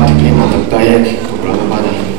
parte que no está ahí aquí, comprando para ahí.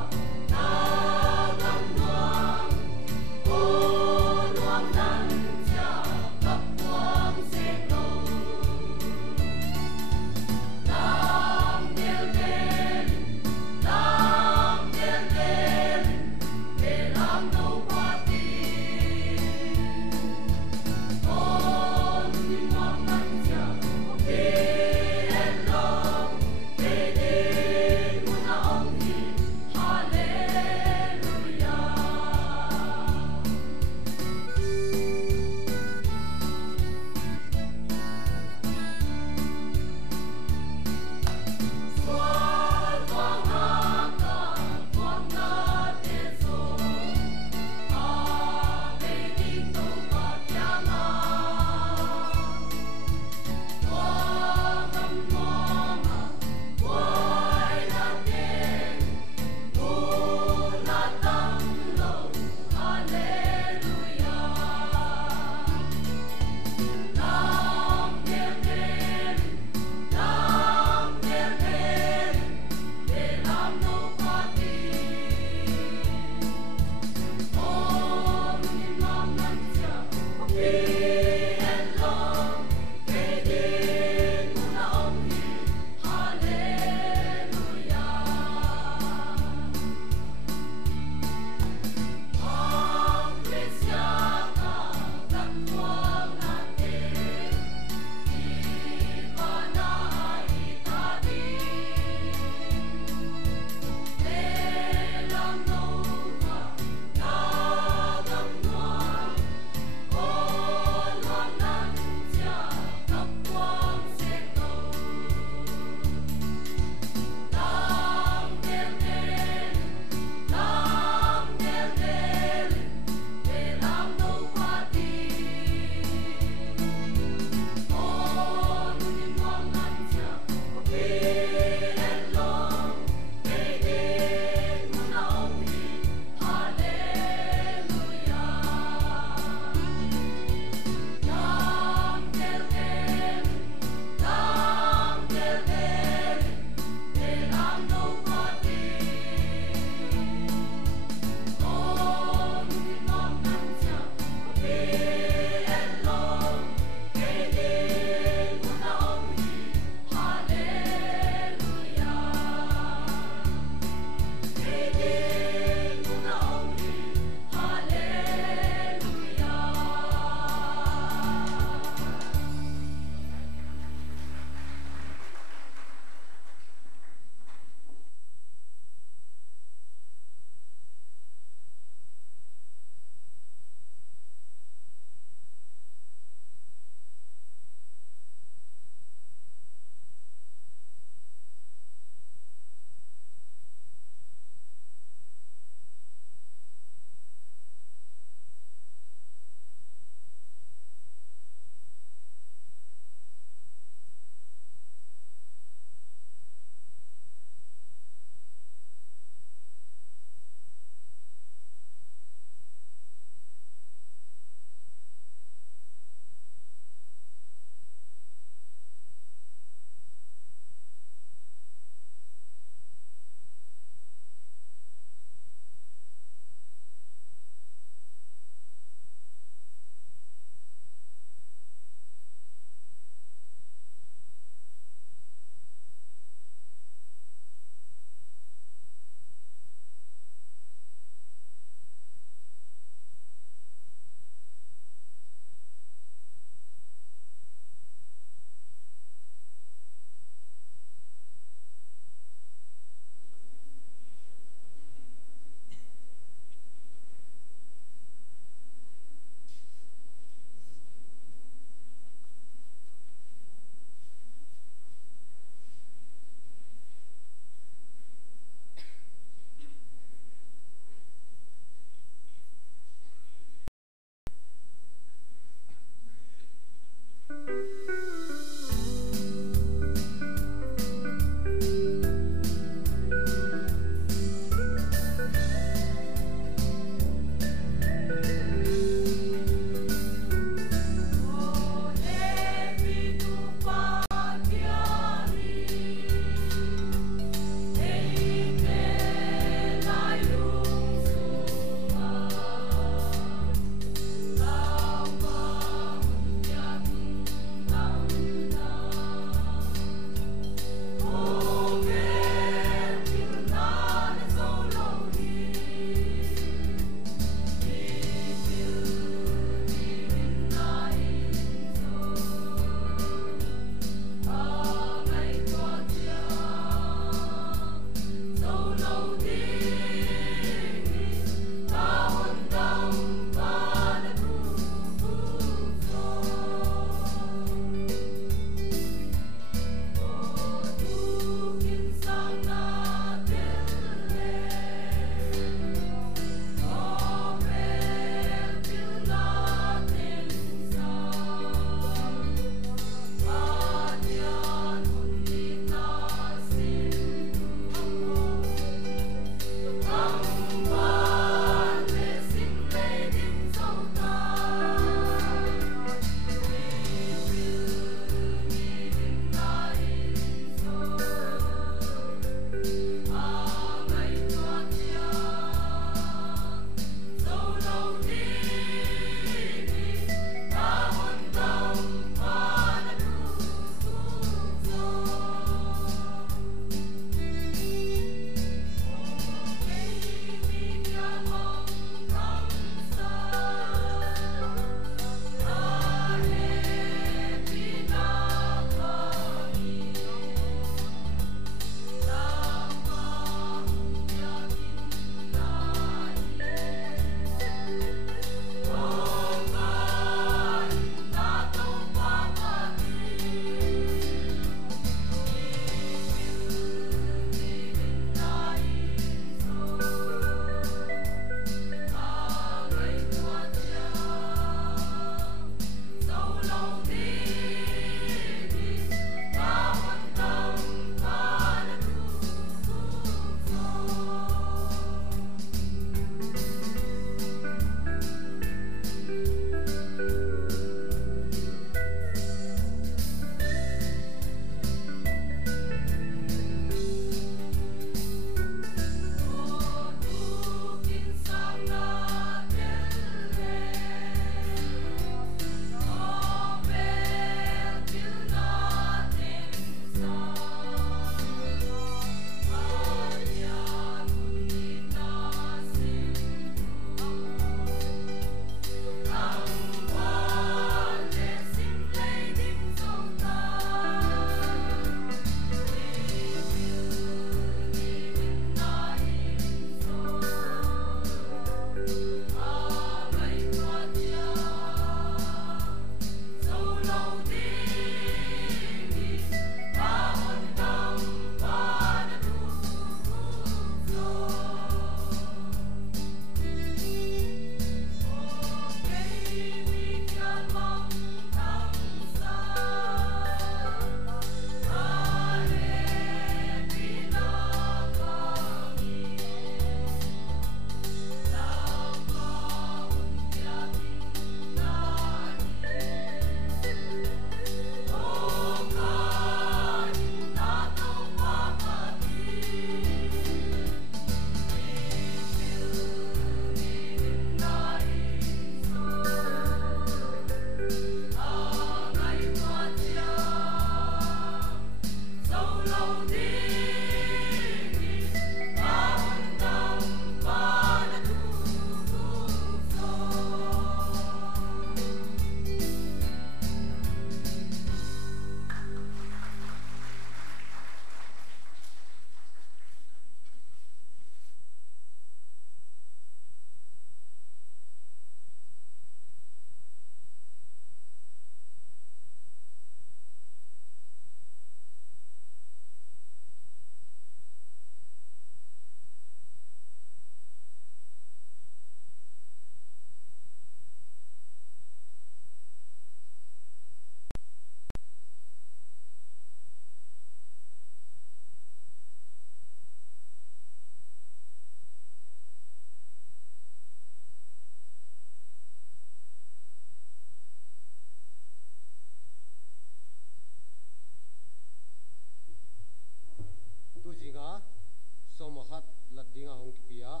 pakhat ladinga hong kipia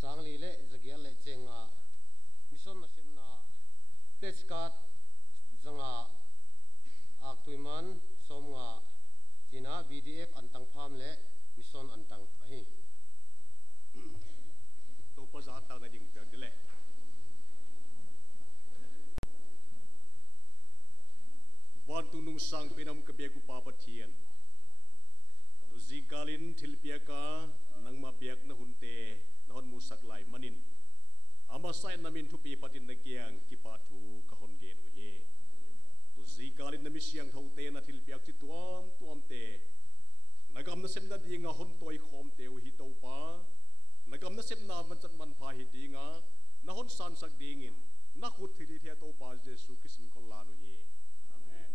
sangli le zagial le chenga mission na simna plechkat zanga aktuiman somnga jina BDF antang pham le mission antang ahi to pa za ta na ding per dile wan tu nung sang pinam ke be ku pa pathian tu zikalin thilpia ka nangma biak na hunte non musak lai manin ama sai namin thu pi patin na kiang ki pa thu ka hon ge nu he tu zikalin na mi siang thote na thilpiak chi tuam te nagam na sem na dinga hon toi khom teu hi to pa nagam na sem na man chat man pha hi dinga na hon san sak dingin na khut thili the to pa jesu kism kol la nu hi amen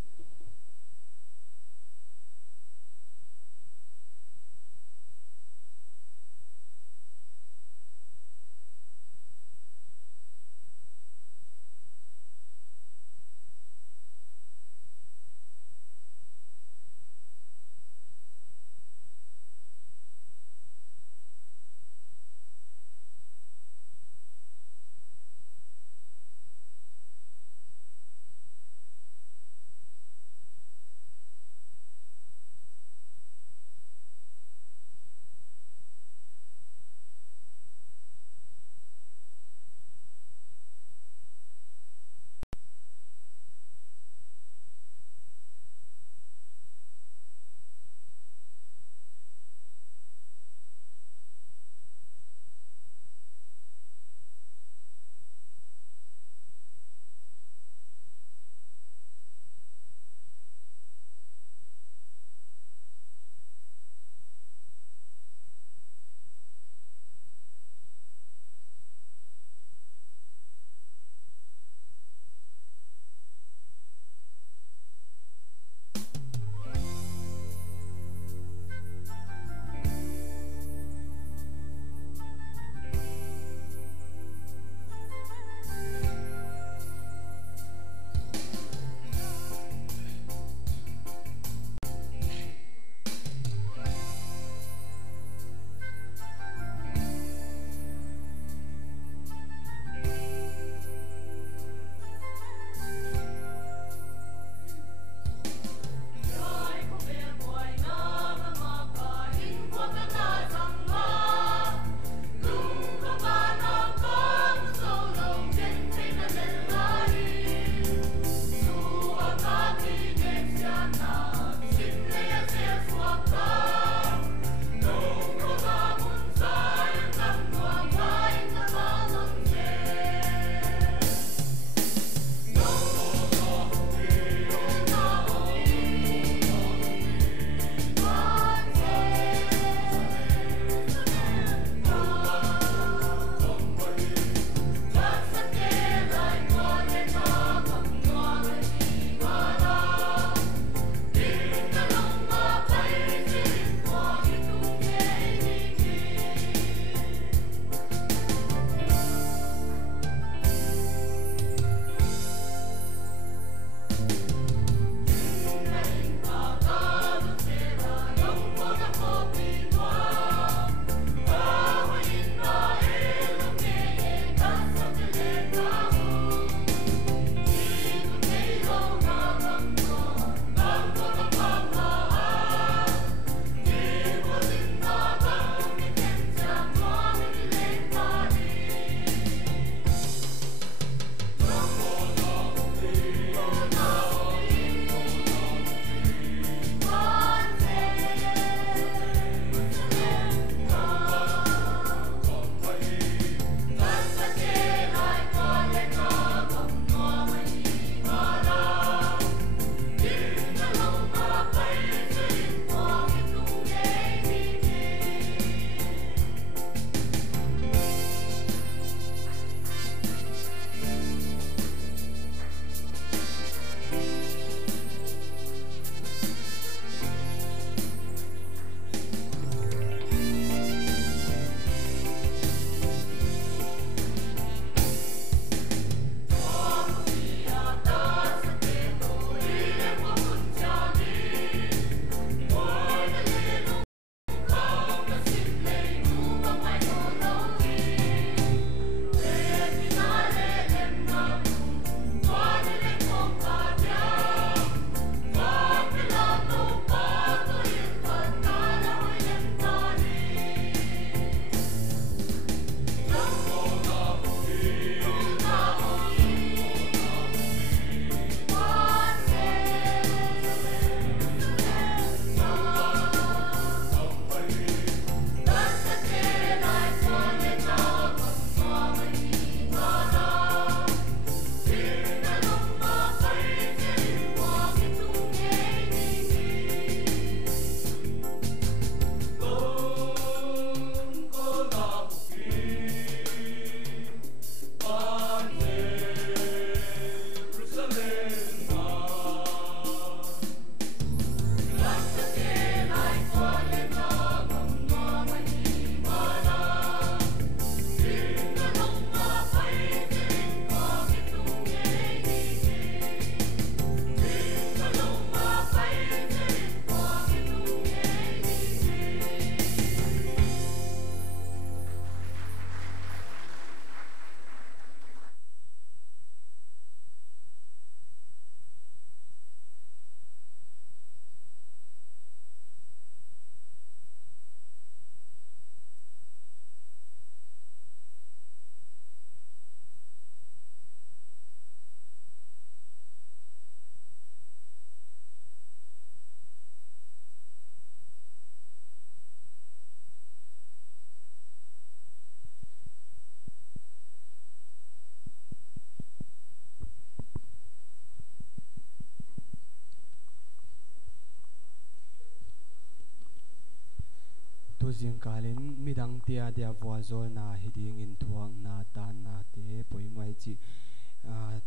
ziang kalin midang tia dia vuazol na hiding in thuang na tan na te poimai chi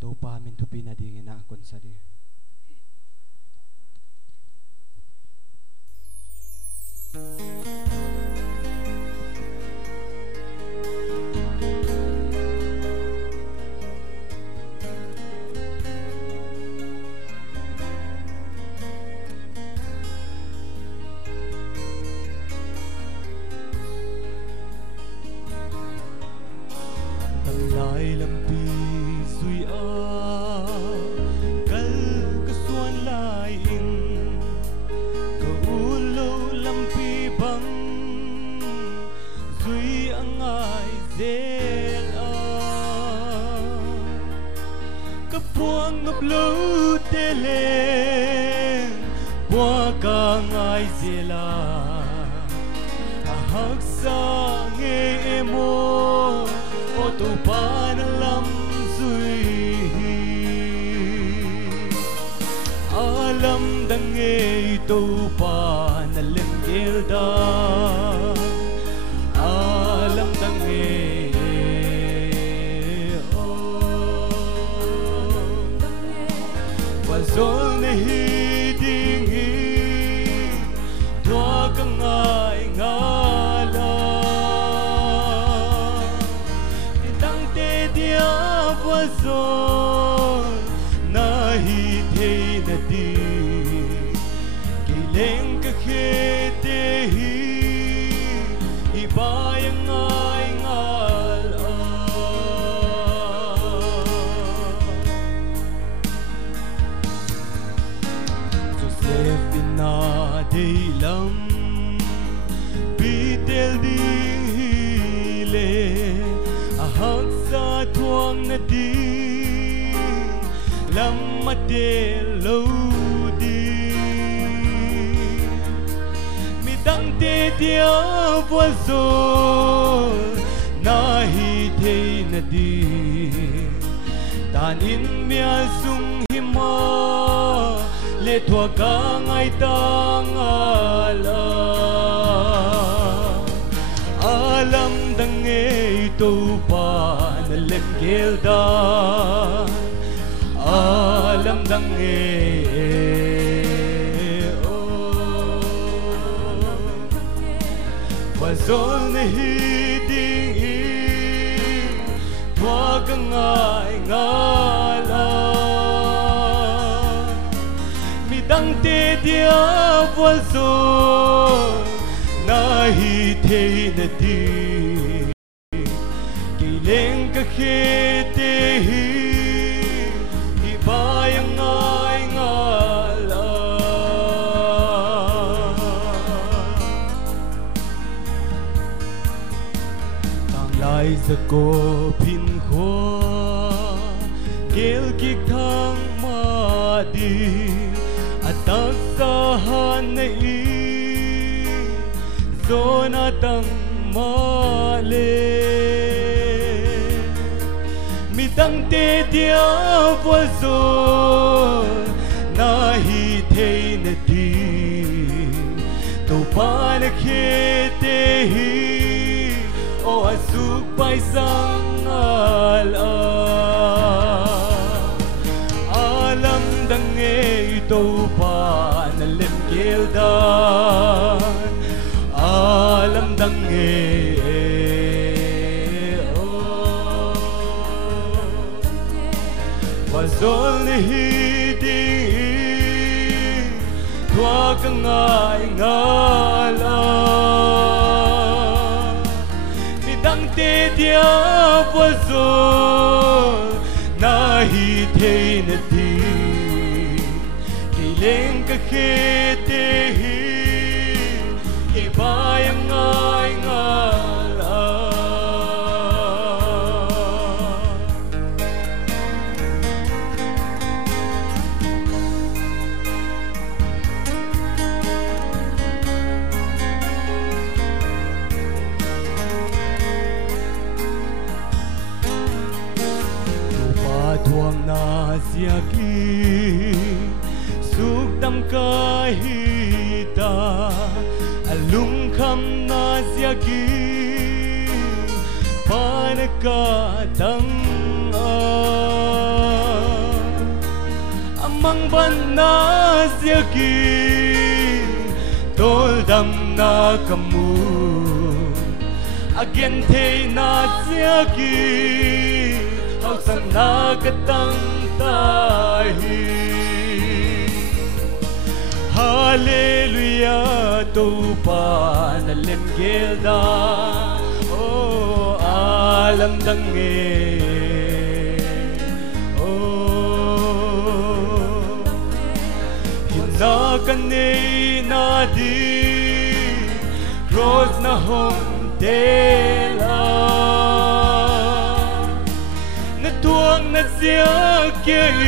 topa min thupi na ding na konsari lại làm pi suy a kal ka suan lai in ka ulo làm pi bang suy ang ai zel a ka puang ngập lu te le bua ka ngai zela a hak sa nge emo tu pan lam zui alam dange tu pan lem gelda alam dange wazol nahi dingi tua kangai ngala Zol nahi the nadi kileng ka khete hi ibayang ai ngal Joseph na deilam bitel ding hile ahak sa thuang na di lam mate lo di mi dang te dia vazol nahi the na di tan in mia sung hima le thua ka ngai tang ala alam dang e to pa na lem gelda alam dang e wazol nahi ding thua ka ngai ngala mi dang te dia wazol nahi the na di kileng ka khete hi ibayang ai ngala tang lai za ko phin kho gel ki thang ma di atak sa han nei zona tang male mi dang te dia vazol nahi the na di to pan khete hi o asuk pai sang ala alam dang e to pan lem gelda alam dang e wazol nahi ding thua ka ngai ngala mi dang te dia wazol nahi the na di kileng ka khete hi ibayang ai ngala thuang na siaki suk tam ka hi ta alung kham na ziaki panaka tang amang ban na ziaki tol dam na kamu again te na ziaki hau sang na katang tahi Hallelujah to pa na lemgelda oh alam dange oh hinda kane na di cross na hong dela na tuang na siya kaya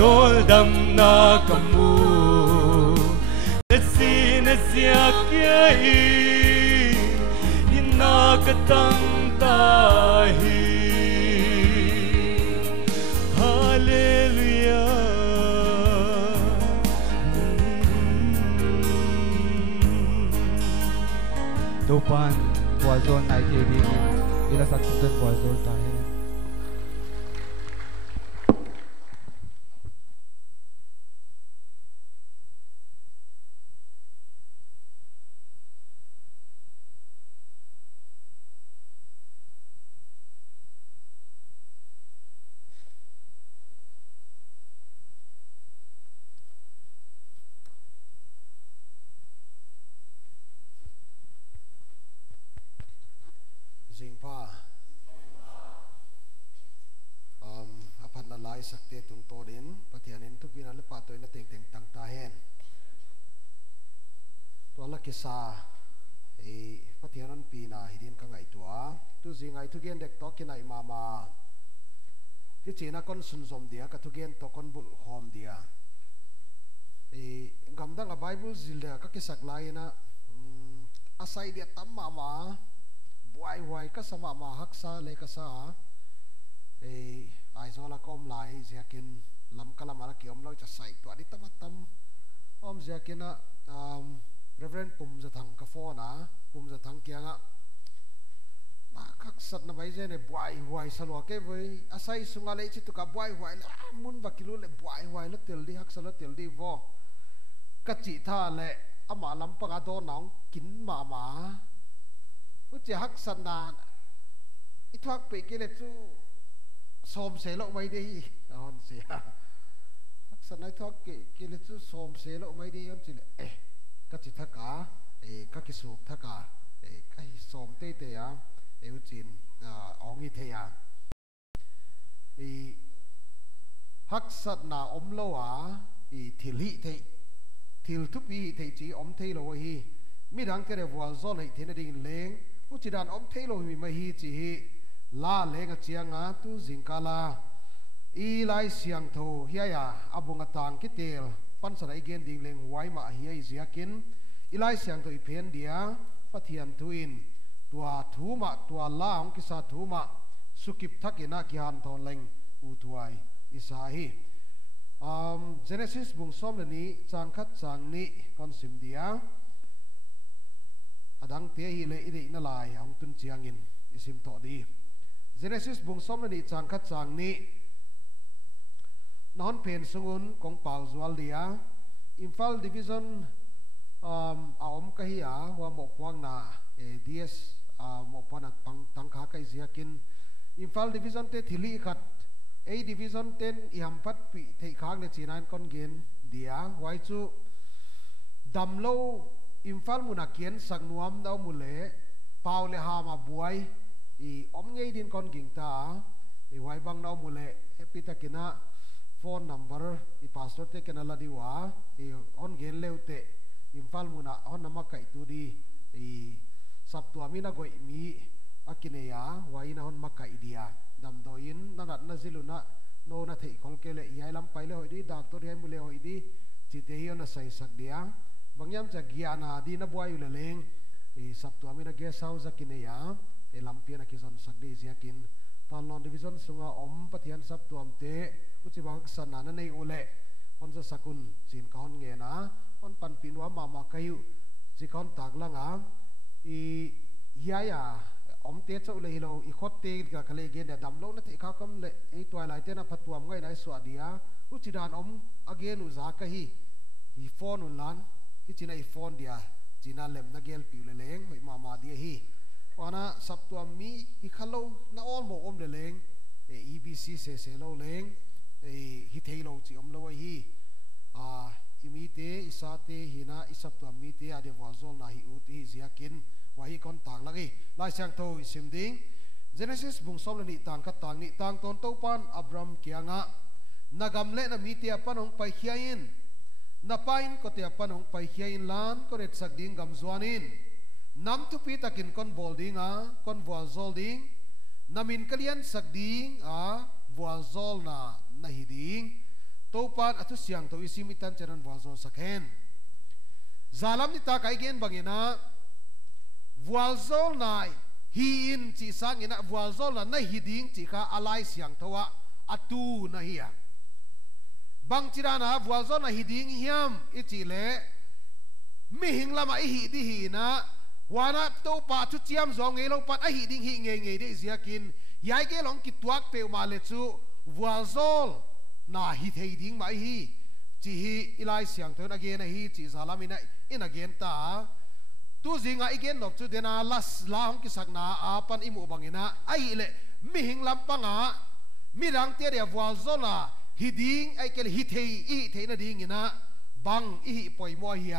tol dam na kamu nasi siakyai inakatang tahi Hallelujah Topan Wazon Night Healing ila sa Tutan Wazon tayo apat na lai sakte tung to din patianin tu pina le patoy na teng teng tang ta hen to la kisa e patianan pina hidin ka ngai tua tu zingai tu gen dek to kinai mama hi china kon sun som dia ka tu gen to kon bul hom dia e gamdang a bible zilda ka kisak lai na asai dia tam mama buai buai ka sama ma haksa le ka sa e ai zola kom lai ziakin lam kalam ala ki om lo cha sai to adi tamatam om ziakina reverend pum zathang ka phone pum zathang kianga na khak sat na bai je ne buai huai salo ke voi asai sunga le chi tu ka buai huai la mun bakilu le buai huai la tel di hak sala tel di vo ka chi tha le ama lam pa ga do nong kin ma ma u che hak sat na i thak pe ke le chu som se lo mai đi on se hak sat nai thak ke le chu som se lo mai đi on chi le ka chi tha ka ka ki suk tha ka ka hi som te te ya u chin ong i the ya hak sat na om lo thil hi the thil thup hi the chi om the lo hi mi dang ke re wal zol hi the na ding leng u chi dan om the lo mi mai hi chi hi la lenga chianga tu zingkala i lai siang tho hiya abunga tang ki tel pan sa dai gen ding leng wai ma hi ai ziakin i lai siang tho i phen dia pathian thuin tua thuma tua laung ki sa thuma sukip thakina ki han thon leng u thuai isa hi Genesis bung som le ni changkhat chang ni kon sim dia adang te hi le i na lai ong tun chiangin isim to di Genesis bung som ni changkhat chang ni non pen sungun kong pau zual dia Imphal division aom kahia wa mo kwang na DS mo panat pang tangkha kai ziakin Imphal division te thili khat A division 10 iham pat pi thei khang le chinan kon gen dia wai chu damlo Imphal munakian sangnuam dau mule pau le ha ma buai i om ngei din kon ging ta i wai bang nau mule happy takina phone number i pastor te kenala diwa i on gen leute Imphal muna on nama kai tu di i sabtu amina goi mi akine ya wai na on makai dia dam doin na nat na ziluna no na thei khol ke le yai lam pai le hoi di doctor he mule hoi di chi te hi na sai sak dia bangyam cha giana di na boy le leng e sabtu amina ge sau zakine ya e lampian akizon sakde ziakin talon division sunga om pathian sabtu amte uchi bang sana na nei ule on za sakun chin ka hon nge na on pan pinwa mama kayu จีคอนตากลังอีเฮียอมเตะเจ้าเลยเราอีคดเตะกับทะเลเกนเดดำโลนั่นที่เขาคำเลยไอตัวไหลเตนะพัดตัวง่ายในสวัสดีอุจิดานอมอเกนุจากะฮีอีฟอนอุนลันที่จีน่าอีฟอนเดียจีน่าเล็มนักเกลปิวเลงหอยมาเดียฮีว่านะสับตัวมีอีขลุ่น่าอ้อมบอกอมเลงEBC เสโลเลงฮิตเฮโลจีอมโลฮีอิมิเตอิสาเตหินะอิสับตัวมีเตอเดวาโซลนาฮิอุติเซียกินว่าฮิคอนต่างลักลายเสียงโตอิสิมดิง Genesis บุงสมเลนิต่างกัต่างนิต่างตนโตปันอับรามเกียงะนากำเล่นมีเตอปันองไปเขียนนาปายนก็เตอปันองไปเขียนล้านก็เด็ดสักดิ่งกำจวนินน้ำทุปีตะกินคนบอลดิ่งคนวาโซลดิ่งนามินกเลียนสักดิ่งวาโซลนาฮิดิ่งโตปันอัตุเสียงโตอิสิมิตันเจรันวาโซลสักเห็นซาลัมนิตาไกเกนบางอย่างวาโซลนาฮีอินจีสังเงินวาโซลนาฮิดิ่งจีข้าอะไรเสียงทว่าอัตูนาฮีบางจีรานาวาโซลนาฮิดิ่งเฮียมอิจิเลไม่หิงละมาอิฮิดิฮีนะวานะโตปาชุดเจียมสองเงลงปัดไอหิดิ่งหิเงยได้เสียกินยายเกลองกิตวักเปลมาเลจูวาโซลนาฮิเทดิ่งมาฮีจีฮีอิไลเสียงเท่านั้นเกนฮีจีซาลามินะอินเกนตาตัวจิงไอเกนนกจุดเดนาลัสลาหงกิสักนาปันอิมูบังเงินะไอเล่มิหิงลำปังมิรังเตียเดียววาโซลนาฮิดิ่งไอเกลฮิเทอิเทนดิ่งเงินะบังอิฮิปอยมัวเฮีย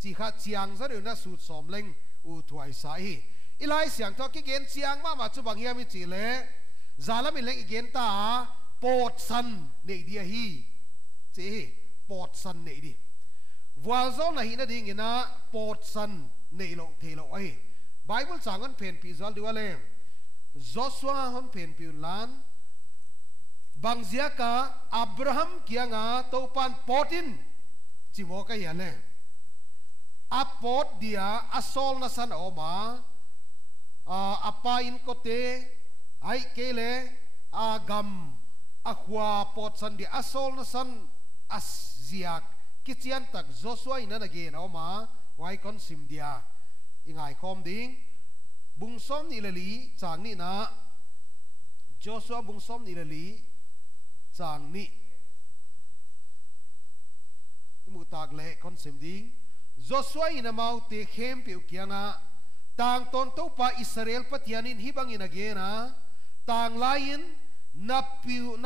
จีข้าเจียงซะเดี๋ยวนั้นสูดสอมเล็งอุถวยสายอีไลเสียงทอกิเกนเสียงมาจุบังเฮียมิจิเลซาลามิเล็งอีเกนตาปอดสันในเดียฮีเจปอดสันในดีวาโซนะฮีนะดิ่งนะปอดสันในโลเทโลไอไบเบิลสั่งกันเพนพิจารดูอะไรจอสวาหันเพนพิวลานบางเสียกาอับราฮัมเกียงโตปันปอดินจิโมกะยันเลยอัปปอดเดียอัสโซลนัสันออกมาอัปปาอินโกเตไอเกเลอากัมอัควาปอดสันเดียอัสโซลนัสันอัสเซียกกิจยันตักโจสวาอินันเกนออกมาไว้คอนซิมเดียอิงไอคอมดิ้งบุงซ้อมนิลลีจางนี่นะโจสวาบุงซ้อมนิลลีจางนี่มุตากเล่คอนซิมดิ้งโจสวาอินามาอุเตเข้มเปียวเกียงต่างตนโตปาอิสราเอลปฏิญาณินฮิบังอินาเกนะต่างลายินนั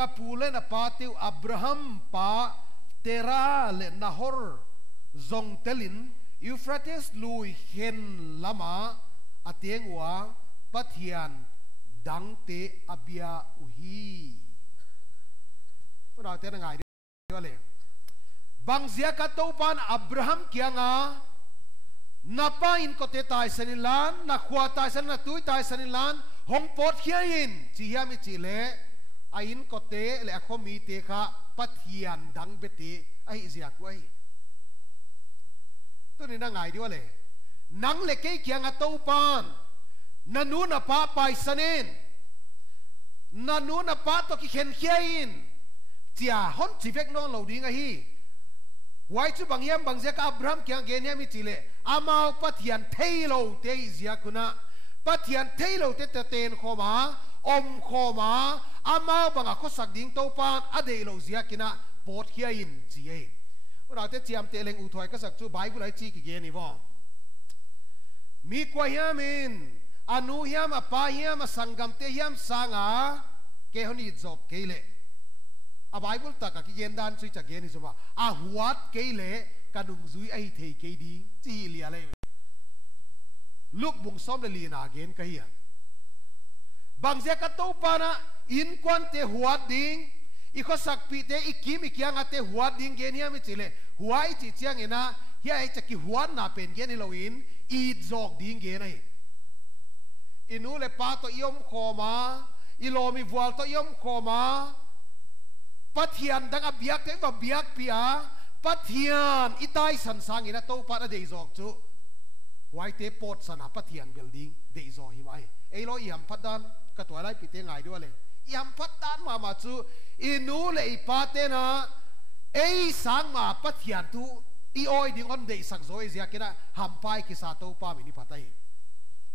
บปูเลนับปาติวอับราฮัมปาเตราเลนาฮอร์ซงเตลินยูฟราเตสลุยเฮนลามาอเตียงวาปฏิญาณดังเตอเบียอุฮีเราเตนังไงดีวะเลยบางเสียกัตโตปานอับราฮัมเกียงนับไปอินก็เตตายสันิลานนักขวาตายสันนักตุยตายสันิลานหงปอดเขียนจีฮามิจิเลอินก็เตเลอคมีเตค่ะปฏิญาณดังเบติไอเสียกไว้ตัวนี้นังไงดีวะเลยนังเล็กเกียงโตปานนันูนับป้าไปสันินนันูนับป้าตกิเข็นเขียนจีอาฮอนจีเฟกน้องเหล่าดีไงฮีไว้จุบังเยี่ยมบางเสียกับอับราฮัมเกียงเกณฑ์มิจิเลอามาปฏิญาณเทโลเตอิเสียกุนะปฏิญาณเทโลเตเตนโคมาอมโคมาอามาบังก็สักดิ่งโตปานอเดโลเสียกินะปอดเขียนจีเอเราเตจียมเตเลงอุทวยก็สักจูไบเบิลไอจีกิเกนี่ว่ามีกว่าเฮียมินอนุเฮียมาปาเฮียมาสังกัมเตเฮียมสังเกฮนิจบเกเลอาไบเบิลตักกิเกนดานซุยจากเกนี่สมาอาหัวเกเลกันดุงซุยไอเทเกดิงจีเลียเลยลูกบุงซ้อมเลลีนาเกนก็เฮียบางเสียกัตโตปานะอินควันเตหัวดิงอีกสักปีเตอีกิมอีกยังเตหัวดิงเกนี่ไม่จิเลหัวไอจิเจียงเงินะเฮียไอจะกี่หัวน่าเป็นเกนี่เราอินอีจอกดิงเกนี่อินูเลปาโตยมโคมาอิโลมีวัวโตยมโคมาปฏิญาณดังอภิยักษ์เทวบิยักษ์พิอาปฏิญาณอิตายสันสังอินะโตปานะเดย์จอกจูไว้เตปอดสนาปฏิญาณเบลดิ้งเดย์จอกหิมไอเอโลอิฮัมพัดดันกระตัวอะไรปิดเตงไงด้วยเลยอิฮัมพัดดันมาจูอินูเลยปาเตนะเอสังมาปฏิญาณทุ i oi ding on dei sak zoi zia kina hampai ki sa to pa mi ni patai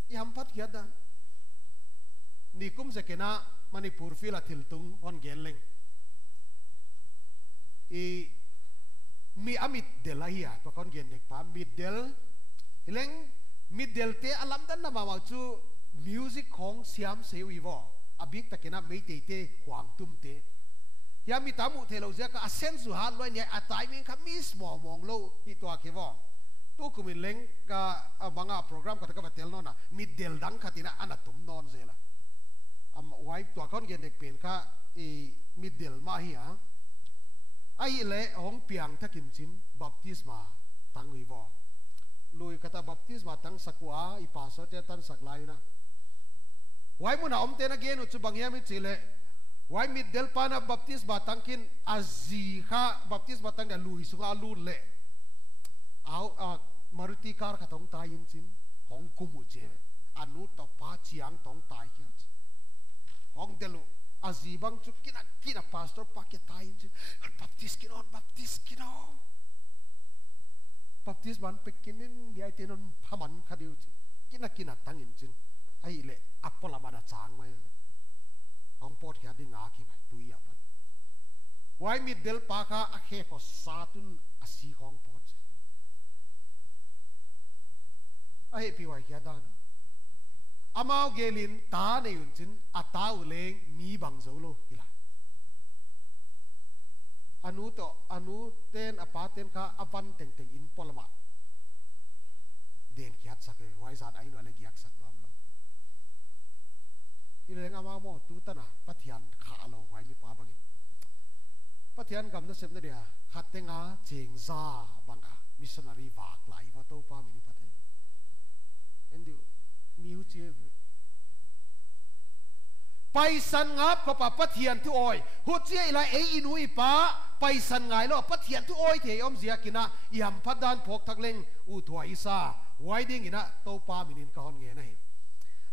i hampat kia dan ni kum se kena Manipur fila tiltung on geleng i mi amit delahia pa kon gen dek pa middel hileng middel te alam dan na ma chu music kong siam sewi wo abik takena mei te te huang tum te ya mi tamu the lo zia ka asen su ha loi ne atai min kha mi small mong lo hi to ke wo tu kumin leng ka banga program ka ka tel no na middel dang khatina anatum non zela am wipe to kon gen dek pen ka i middel ma hi ha ai le hong piang thakin chin baptisma tang wi wo lui kata baptisma tang sakwa i paso te tan saklai na wai mun om te na gen u chu bangya mi chile wai middel pana baptisma tangkin azi kha baptisma tang da lui sunga lu le au maruti kar kha tong tai in chin hong kumu che anu to pa chiang tong tai kya hong delu azi bang chu kina pastor pa ke tai in chin baptist kinon baptist ban pekinin dia tenon paman khadiu kina tangin chin ai le apola mana chang mai ong pot kya ding a ki mai tui apan wai middel pa kha akhe ko satun asi hong pot ai pi wai kya dan amao gelin ta ne yun chin atau leng mi bang zo lo hila anu ten apaten ka avan teng in polama den kiat sak wai zat ai no le giak sak lam lo ileng ama mo tu tana pathian kha lo wai mi pa bangin pathian gam na sem na dia khatenga cheng za banga missionary wak lai wa to pa mi ni pathai endu miu che paisan ngap ko pa pathian tu oi hu che ila e inui pa paisan ngai lo pathian tu oi the om zia kina iam phadan phok thakleng u thwa isa wai ding ina to pa minin ka hon nge nai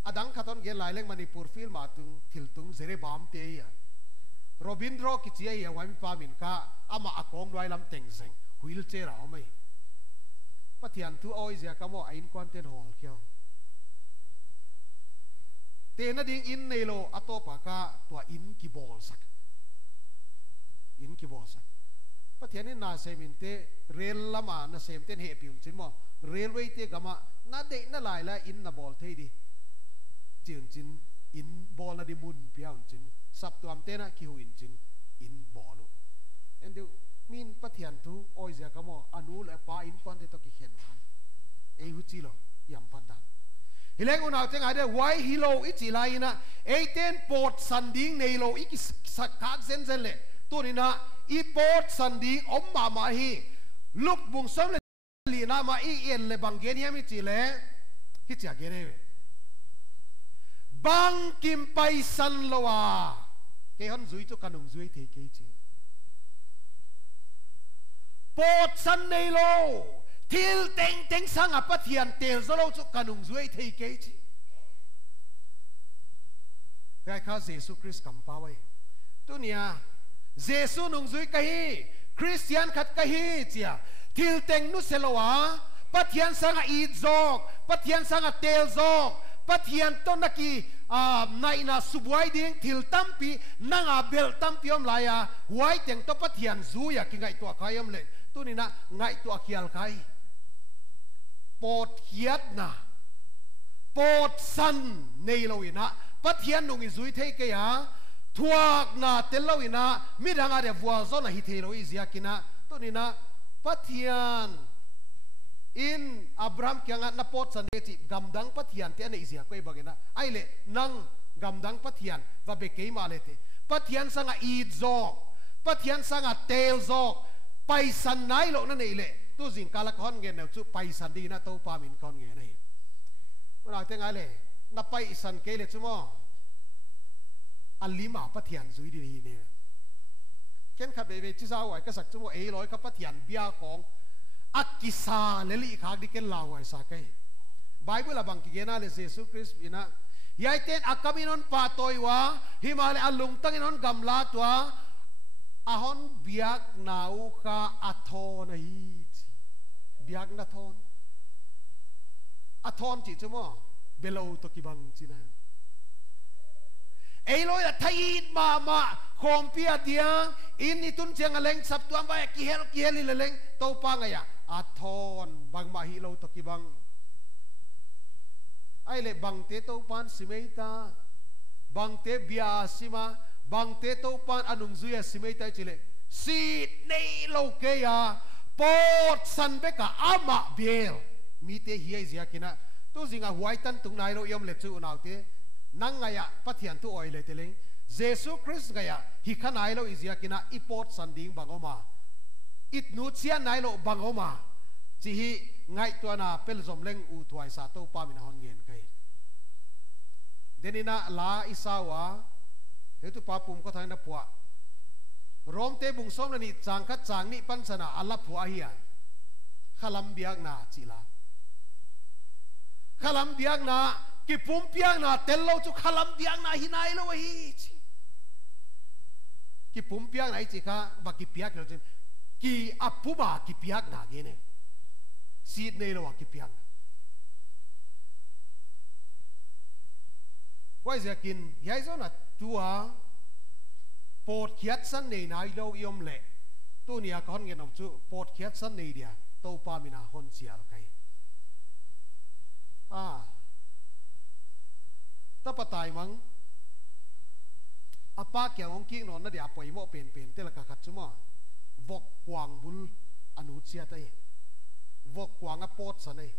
adang khaton ge lai leng Manipur film atung thiltung zere bam te ya Robindro ki chia ya wai mi pa min ka ama akong doi lam teng zeng wheelchair a mai pathian tu oi zia ka mo ain content hall kyo te na ding in nei lo atopa ka tua in ki bol sak pathian ni na semin te rail lama na sem ten he pium chin mo railway te gama na de na lai la in na bol thei di chin in bol na di mun piaun chin sap tuam te na ki hu in chin in bolu endu min pathian tu oi ja kamo anu la pa in kon te to ki khen e hu chi lo yam padan hileng unau teng ade wai hilo ichi laina eiten port sanding nei lo iki sakak zen zen le tunina i port sanding om ma hi luk bung som le li na ma i en le bangenia mi chi le hi cha gere bang kim pai san lowa ke hon zui to kanung zui the ke chi port san nei lo til teng sang a pathian tel zolo chu kanung zui thei ke chi kai kha Jesus Christ kam pawai tunia Jesus nung zui ka hi Christian khat ka hi chia til teng nu selowa pathian sang a i jok pathian sang a tel jok pathian to naki nai na subwai ding til tampi nanga bel tampi om laya huai teng to pathian zuya ki ngai to khayam le tunina ngai to khial khai pot hiat na pot san nei loina pathian nung izui thei ke ya thuak na teloina midanga de bua zo na hi thei lo izia kina tunina pathian in Abraham kyanga na pot san chi gamdang pathian te na izia koi bagena aile nang gamdang pathian va be ke ma lete pathian sanga i zo pathian sanga tel zo paisan nai lo na nei le tu jing kala kon nge na chu paisan di na to pa min kon nge nei una te ngale na paisan ke le chu mo alima pathian zui di ni ne ken kha be be chi sa wai ka sak chu mo e loi ka pathian bia kong akisa le li khak di ken la wai sa kai bible abang ki gena le Jesus Christ ina yai ten akaminon pa toiwa himale alung tanginon gamla twa ahon biak nau kha atho na hi biak na thon a thon chỉ cho mo below to kibang china ei loi la thai ma khom pia tiang in itun chang aleng sap tuam ba ki hel le leng to pa nga ya a thon bang ma hi lo to kibang ai le bang te to pan simeita bang te bia sima bang te to pan anung zuya simeita chile si nei lo ke ya pot san be ka ama biel mi te hi zia kina tu zinga huaitan tung nai lo yom le chu naw te nang nga ya pathian tu oi le te leng Jesus Christ nga ya hi khanai lo izia kina ipot san ding bangoma it nu chia nai lo bangoma chi hi ngai to na pel zom leng u thuai sa to pa min hon ngen kai denina la isawa he tu pa pum ko thang na puwa rom te bung som ni chang khat chang ni pan sana ala phua hiya khalam biak na chila khalam biak na ki pum piak na tel lo chu khalam biak na hinai lo hi ki pum piak na chi kha ba ki piak lo ki apu ba ki piak na ge ne seed nei lo ki piak wai zakin yai zo na tua pot khiat san nei nai lo yom le tu nia kon nge nom chu pot khiat san nei dia to pa mina hon chial kai ta patai mang apa kya ong ki non na dia poi mo pen te la ka khat chu mo vok kwang bul anu chia tai vok kwang a pot sa nei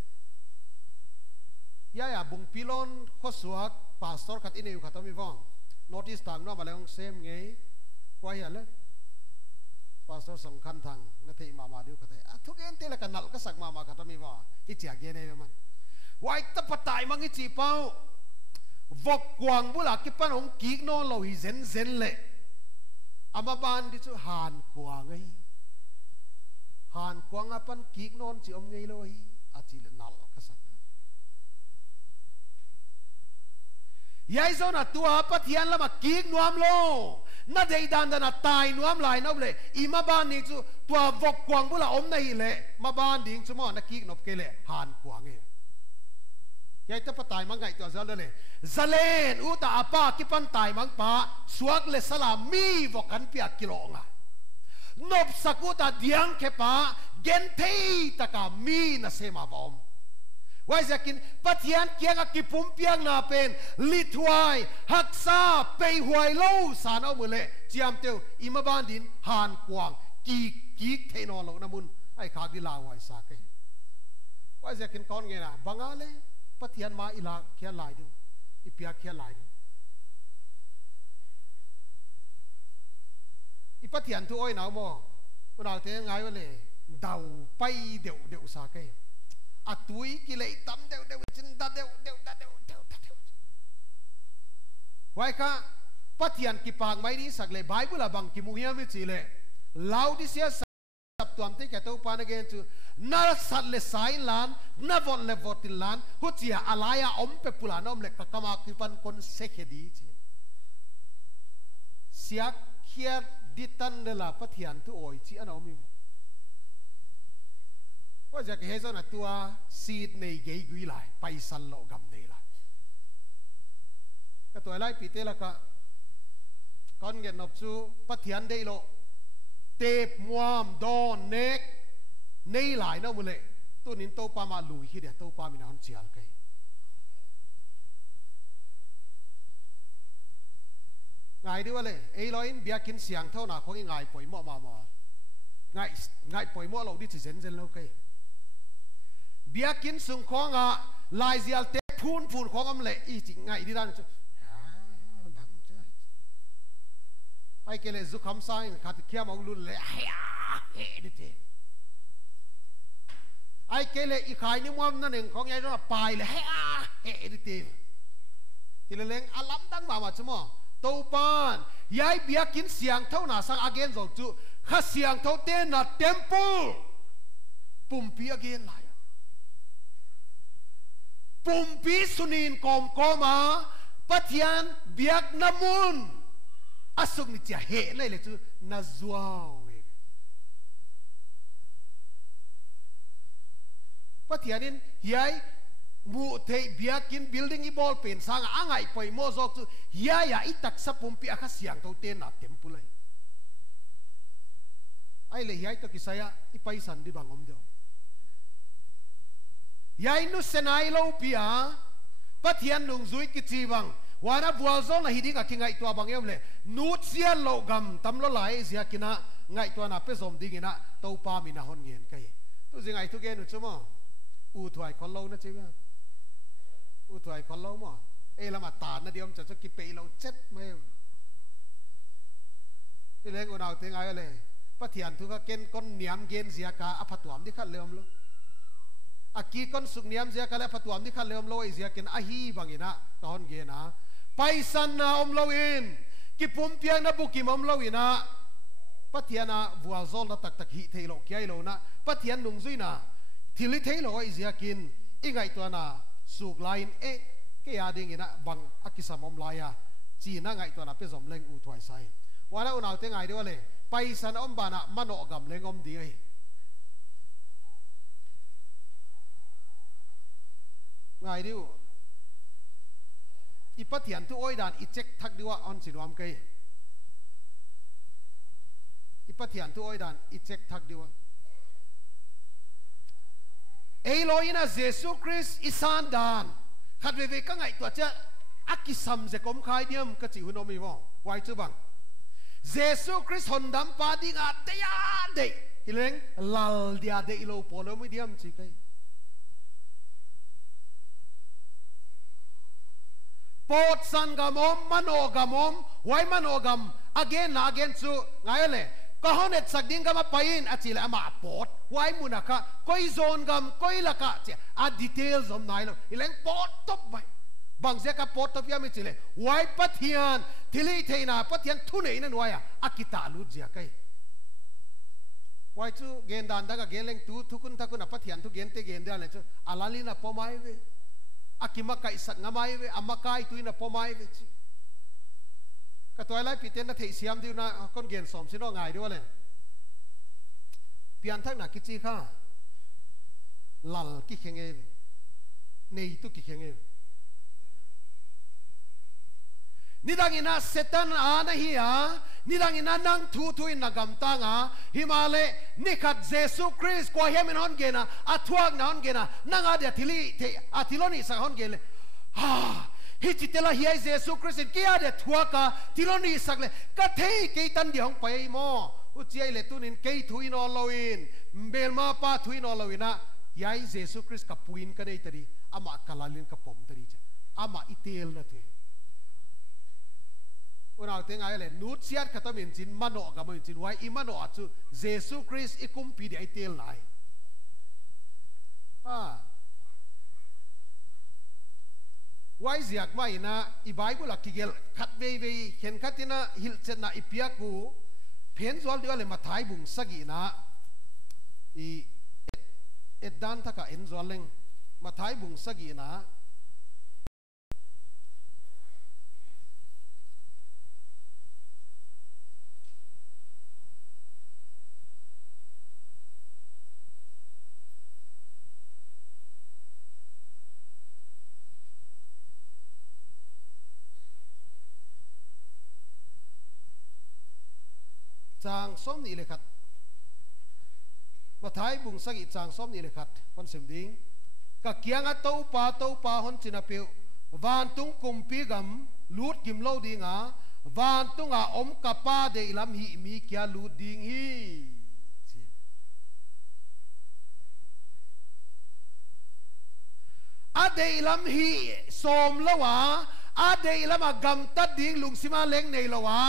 ya bung pilon kho suak pastor khat ineu khatami wang notice tang no baleng sem nge kwai ya le pastor song khan thang na thei mama diu khatai a thuk en te la kanal ka sak mama khatami wa i chia ge nei man wai ta patai mang i chi pau vok kwang bula ki pan ong ki no lo hi zen le ama ban di chu han kwang ai han kwang a pan ki non chi om ngei lo hi a chi le nal ka sak yai zo na tua pathian lama ki nuam lo na dei dan na tai nuam lai no le i ma ban ni chu tua vok kwang bula om nei le ma ban ding chu mo na ki nop ke le han kwang ai yai ta patai mang ngai to zal le zalen u ta apa ki pan tai mang pa suak le sala mi vokan pia kilonga nop sakuta diang ke pa gen thei ta ka mi na sema bom wai zakin pathian kianga ki pum piang na pen lithuai haksa pei huai lo sa no mule chiam teu ima ban din han kwang ki thei no lo na mun ai khak di la wai sa ke wai zakin kon nge na bangale pathian ma ila khia lai du ipia khia lai du ipathian tu oi naw mo unal te ngai wale dau pai deu sa ke atui ki lei tam deu chin da deu wai ka pathian ki pang mai ni sak le bible abang ki mu hiam chi le laudisia sap tuam te ka to pa na gen chu na sat le sai lan na von le votin lan hu chia alaya om pe pulanom le ka kama ki pan kon sekhedi chi siak khia ditan de la pathian tu oi chi anomiว่าจะเฮซอนตัวซีดในเกยกุยไหลไปสันโลกำเนล่ะก็ตัวไล่ปีเตละก็ก่อนเงินนบซูปัทยันได้โลเตบมวมดอนเนกในหลายนั่นมุเลยตัวนี้โตปามาลุยขี้เดียโตปามีน้ำเจียลกันไงดีวะเลยไอ้ลอยน์เบียกินเสียงเท่าหนาของไงปล่อยมั่วมาไงปล่อยมั่วเราดิจิเซนแล้วกันเบียกินสุงของอ่ะลายเสียลเตะพูนของอมเละอีจิงไงดีด้านจุไอ้เกลซุคำสั่งขัดเขี้ยมองลุนเละเฮ้ดิเตไอ้เกลอีขายนิมวมนั่นเองของยายจะปลายเลยเฮ้ดิเตทีละเล้งอาลัมตั้งมาใช่ไหมตัวปานยายเบียกินเสียงเท่าหนาสังอาเกนสองจุข้าเสียงเท่าเต้นน่ะเต็มปูปุ่มปีอาเกนไหลปุ่มปีสุนินกอมกอมาปัทยันเบียกน้ำมุนอาสุกนี่จะเหเลยเลยจูนาซัวเว pathianin hiai mu thei biakin building i ball pen sang angai poi mo zok chu hiaya itak sapum pi akha siang to ten na tempulai ai le hiai to kisaya i paisan di bangom do hiai nu senai lo pia pathian nung zui ki chi bang wana bual zo na hiding akingai to bang yom le nut sia lo gam tam lo lai zia kina ngai to na pe zom ding ina to pa mi na hon ngien kai tu zingai tu gen chu mo u thuai khol lo na chi ba u thuai khol lo mo e la ma ta na diom cha ki pe lo chet me ti leng u nau te ngai le pathian thu ka ken kon niam gen zia ka apatuam di khat leom lo aki kon suk niam zia ka le apatuam di khat leom lo e zia ken a hi bangina ka hon ge na paisan na om lo in ki pum piang na bukim om lo ina pathiana bual zol na tak tak hi theilo kyai lo na pathian nung zui na thili theilo ai zia kin ingai to na suk lain e ke ya ding ina bang akisam om laya chi na ngai to na pe zom leng u thwai sai wala unau te ngai de le paisan om bana mano gam leng om di ai ngai diu i pathian tu oi dan i check thak diwa on sinuam kai i pathian tu oi dan i check thak diwa Eloina Jesu Christ isan dan khat ve ka ngai to cha akisam je kom khai diam ka chi hunomi wo wai chu bang Jesu Christ hondam pa ding a te ya de hileng lal dia de ilo polo mi diam chi kai pot san gamom mano gamom wai mano gam again na again chu ngai le kahonet sagding gama pain achile ama pot wai munaka koi zone gam koi laka che a details om nailo ileng pot top bai bangze ka pot top yami chile wai pathian thili theina pathian thune ina waya akita lu jia kai wai chu gen dan daga geleng tu thukun thakun pathian thu gen te gen da le chu alali na pomai ve akima kai sak ngamai ve amakai tuina pomai ve chi ka toy lai piten na thei siam diu na kon gen som sino ngai diwa le pian thak na ki chi kha lal ki khenge nei tu ki khenge nidangina setan ana hi a nidangina nang thu thu in nagam tanga himale nikhat Jesu Christ ko hemen hon gena athuak na hon gena nanga de thili the athiloni sa hon gele ha hititela hiai Jesu Christ kia de thuaka tiloni sakle ka thei ke tan di hong pai mo uchiai le tunin ke thui no loin mbel ma pa thui no loina yai Jesu Christ ka puin ka nei tari ama kalalin ka pom tari cha ama itel na the unau te ngai le nut siat khatamin chin mano ga mo chin wai imano achu Jesu Christ ikum pi de itel nai wai ziak mai na i bible akigel khat ve ve hen khatina hil chen na ipia ku phen zol de le mathai bung sagi na i edan thaka en zoleng mathai bung sagi na chang som ni le khat mathai bung sagi chang som ni le khat kon sim ding ka kianga to pa hon china pe van tung kumpi gam lut kim lo dinga van tunga om kapa de lam hi mi kya lut ding hi ade lam hi som lawa ade lam gam ta ding lung sima leng nei lawa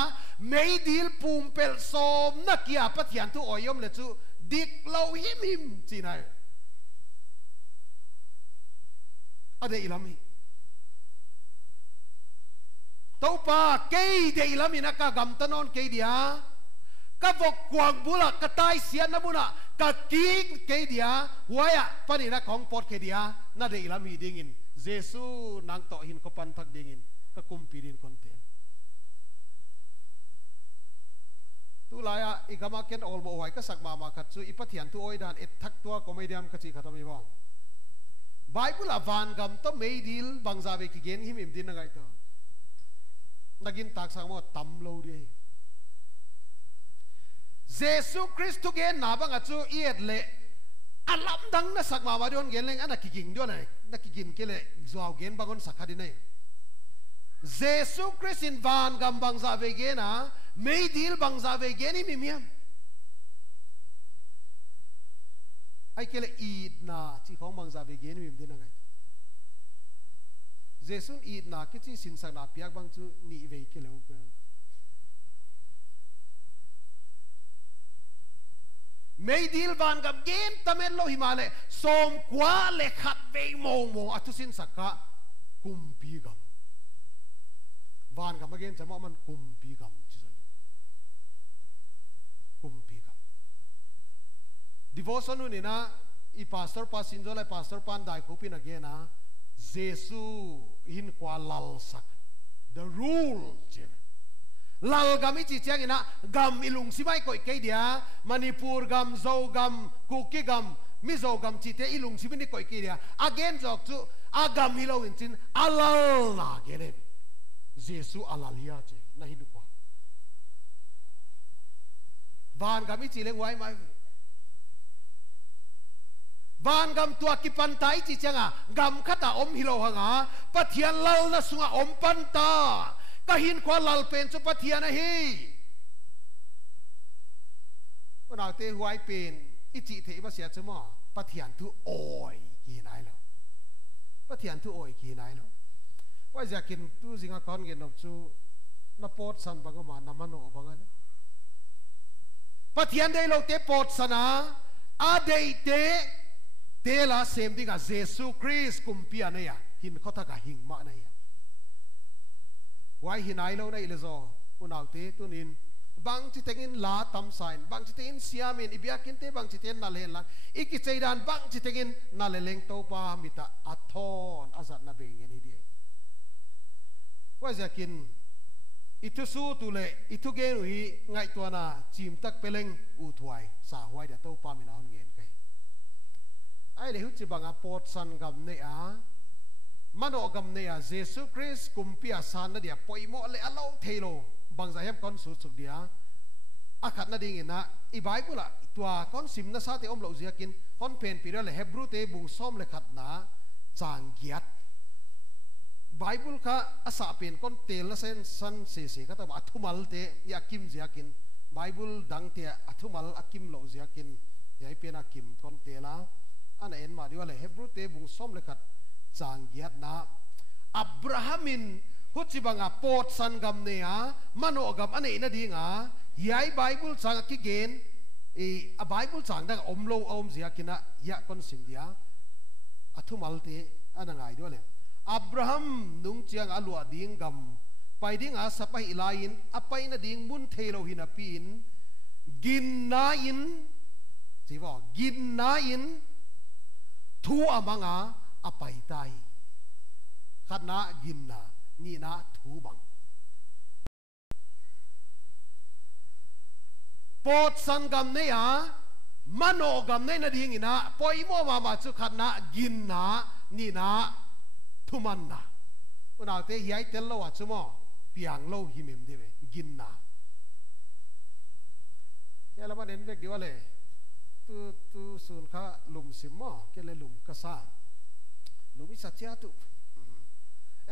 mei dil pumpel som na kia pathian tu oyom le chu dik lo him chinai ade ilami topa ke de ilami na ka gam tanon ke dia ka vok kwang bula ka tai sian na buna ka king ke dia waya pani na kong pot ke dia na de ilami dingin Jesu nang to hin ko pan thak dingin ka kumpirin konte tu laya igama ken olbo wai ka sakma ma khat chu ipathian tu oidan et thak tua comedian ka chi khatami bang Bible avan gam to meidil bangza ve ki gen him im din ngai to nagin tak sang mo tam lo di Jesus Christ to gen na bang achu iet le alam dang na sak ma wa don gen leng ana ki ging do nai na ki gin ke le zau gen bangon sakhadi nai Jesus Christ in van gam bangza ve gen na meidil bangza ve gen him miam ai kele id na chi khong bangza ve gen him din ngai Jesus id na ki chi sin sang na piak bang chu ni ve ke lo ka meidil van gam gen tamen lo himale som kwa le khat ve mo atu sin sakka kumpi gam van gam again chamo man kumpi gam chizan kumpi gam devotion nu ni na I pastor pa sinjo le pastor pan dai ko pin again na Jesu in kwa lal sak the rule chen lal gam I chi chang ina gam ilung simai koi ke dia Manipur gam zo gam kuki gam mizo gam chi te ilung simini koi ke dia again jok chu agam hilo in chin alal na gelen Jesu alalia che na hindu kwa van gam I chi leng wai mai van gam tua ki pantai chi changa gam khata om hilo hanga pathian lal na sunga om panta kahin kwa lal pen chu pathian hi ona te huai pen I chi the ba sia chuma pathian tu oi ki nai lo pathian tu oi ki nai lo wa jakin tu zinga kon gen op chu na pot san bang ma na mano bang pathian dei lo te pot sana a dei te la sem dinga Jesus Christ kumpia na ya hin khota ka hing ma na ya wai hinai lo na ilezo unaw te tunin bang chi tengin la tam sign bang chi tengin siamin ibiakin te bang chi ten na len lang iki cheidan bang chi tengin na leleng to pa mita athon azat na beng ni di wai jakin itu su tu le itu gen ui ngai to na chim tak peleng u thuai sa huai da to pa mi na ngen kai ai le hu chi banga pot san gam ne a mano gam ne a Jesus Christ kumpia san na dia poimo le alo thelo bang za hem kon su suk dia akhat na ding ina I Bible la tua kon sim na sa te om lo ziakin kon pen pi le Hebrew te bung som le khat na chang giat Bible ka asa pen kon tel na sen san se ka ta athumal te ya kim ziakin Bible dang te athumal akim lo ziakin yai pen akim kon tela ana en ma diwa le Hebrew te bung som le khat chang giat na Abrahamin huchi banga pot san gam ne a mano gam ane na dinga yai Bible chang ki gen a Bible chang da om lo om zia kina ya kon sim dia athumal te ana ngai do le Abraham nung chiang alua ding gam pai ding a sapai lain apai na ding mun thelo hina pin gin na in siwa gin na in thu amanga apai tai khana gin na ni na thu bang pot san gam ne a mano gam ne na ding ina poimo ma chu khana gin na ni na thuman na unaw te hiai tel lo chu mo piang lo himem de gin na ya la ban en vek diwale tu sun kha lum sim mo ke le lum ka sa lum I satya tu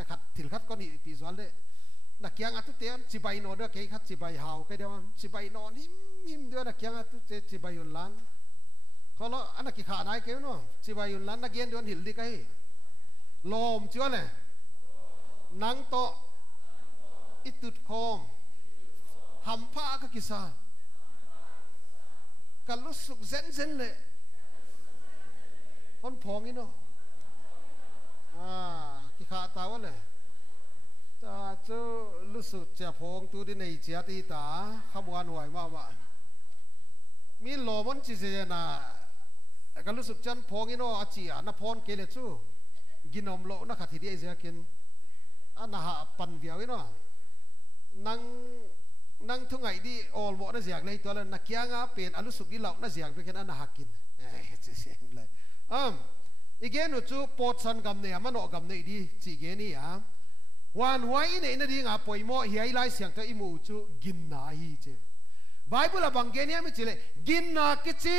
e khat til khat kon I pi zwal de na kyang atu te chi bai no de ke khat chi bai hau ke de chi bai no him de na kyang atu te chi bai yun lan kholo ana ki kha nai ke no chi bai yun lan na gen don hil di kai lom chua ne nang to itut khom hampa ka kisa kalusuk zen le kon phong ino ki kha ta wa le ta chu lusuk cha phong tu di nei chia ti ta khabwan huai ma mi lo mon chi se na kalusuk chan phong ino achi na phon ke le chu ginom lo na khathi di zia kin ana ha pan viau ino nang thungai di ol mo na ziak le to la na kyanga pen alusuk di lauk na ziak be ken ana hakin again uchu pot san gam ne amano gam ne di chi ge ni ya wan wai ne na di nga poimo hi ai lai siang ta imu chu gin na hi che bible abang ge ni mi chile gin na ki chi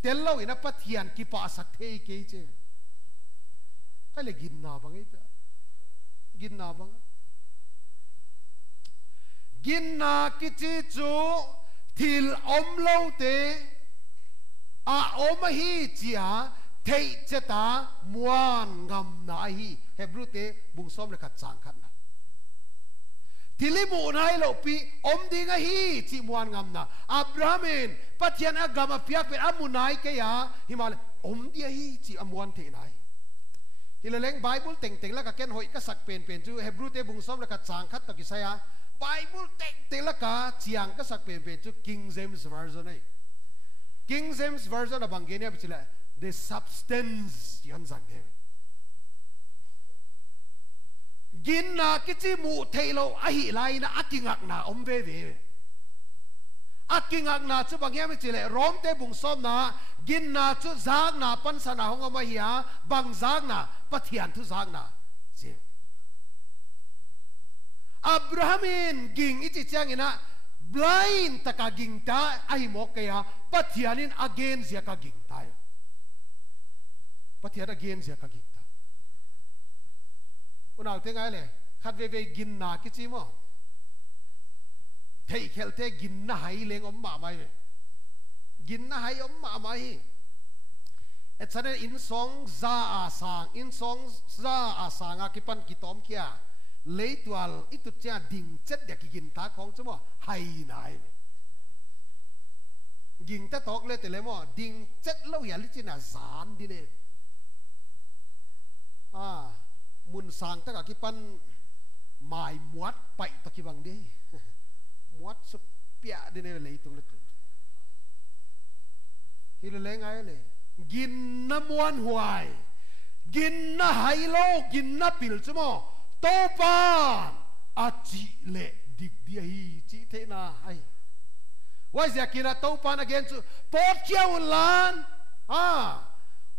tello ina pathian ki pa sak the ke che ale gin na bang ita gin na bang gin na ki chi chu thil om lo te a om hi chia thei cheta muan ngam na hi hebrew te bung som le khat chang khat na thili mu nai lo pi om ding a hi chi muan ngam na abrahamin pathian agam a piak pe amunai ke ya himal om dia hi chi amuan the nai hileleng bible teng teng la ka ken hoi ka sak pen pen chu hebrew te bung som le khat chang khat ta ki saya bible teng teng la ka chiang ka sak pen pen chu king james version ai king james version abang ge ne bichila the substance yan sang de gin na ki chi mu thailo a hi lai na akingak na om ve ve akingak na chu bang ye mi chile rom te bung som na gin na chu zag na pan sana hong ma hiya bang zag na pathian thu zag na che abrahamin ging ichi chang ina blind taka ging ta ai mo kaya pathianin again zia ka ging ta pathian again zia ka ging ta unaw te ngai le khat ve ve gin na ki chi mo thei khel te gin na hai leng om ma mai gin na hai om ma mai et sane in song za a sang in song za a sang a ki pan ki tom kia leitual itu cha ding chet de ki gin ta khong chmo hai nai ging ta tok le te le mo ding chet lo ya li china zan di ne mun sang ta ka ki pan mai muat pai ta ki bang de muat su pia de ne le tung le tu hi le ngai le gin na muan huai gin na hai lo gin na pil chmo to pan a chi le dik dia hi chi the na hai why zia kina to pan again chu pot kiau lan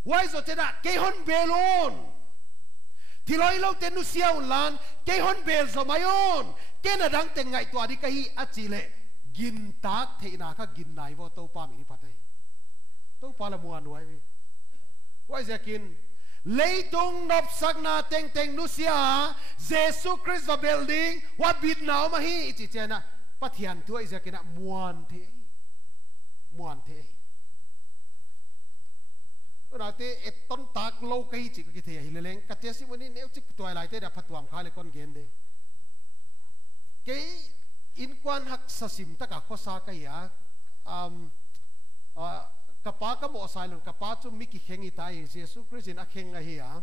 why zo te da ke hon belon tiloi lo te nu siau lan ke hon bel zo mayon ke na dang te ngai to di ka hi a chi le gin tak the na ka gin nai wo to pa mi patai to pa la muan wai why zia kin leitung nop sakna teng teng nusia Jesus Christ va building wa bit now ma hi chi chena pathian tu ai zakina muan the rate et ton tak lo kai chi ki the hi leleng ka te si mani ne chi toy lai te da phatwam kha le kon gen de ke in kwan hak sasim ta ka khosa ka ya kapa ka mo silent kapa chu mi ki khengi tai Jesus Christ in a khenga hi ya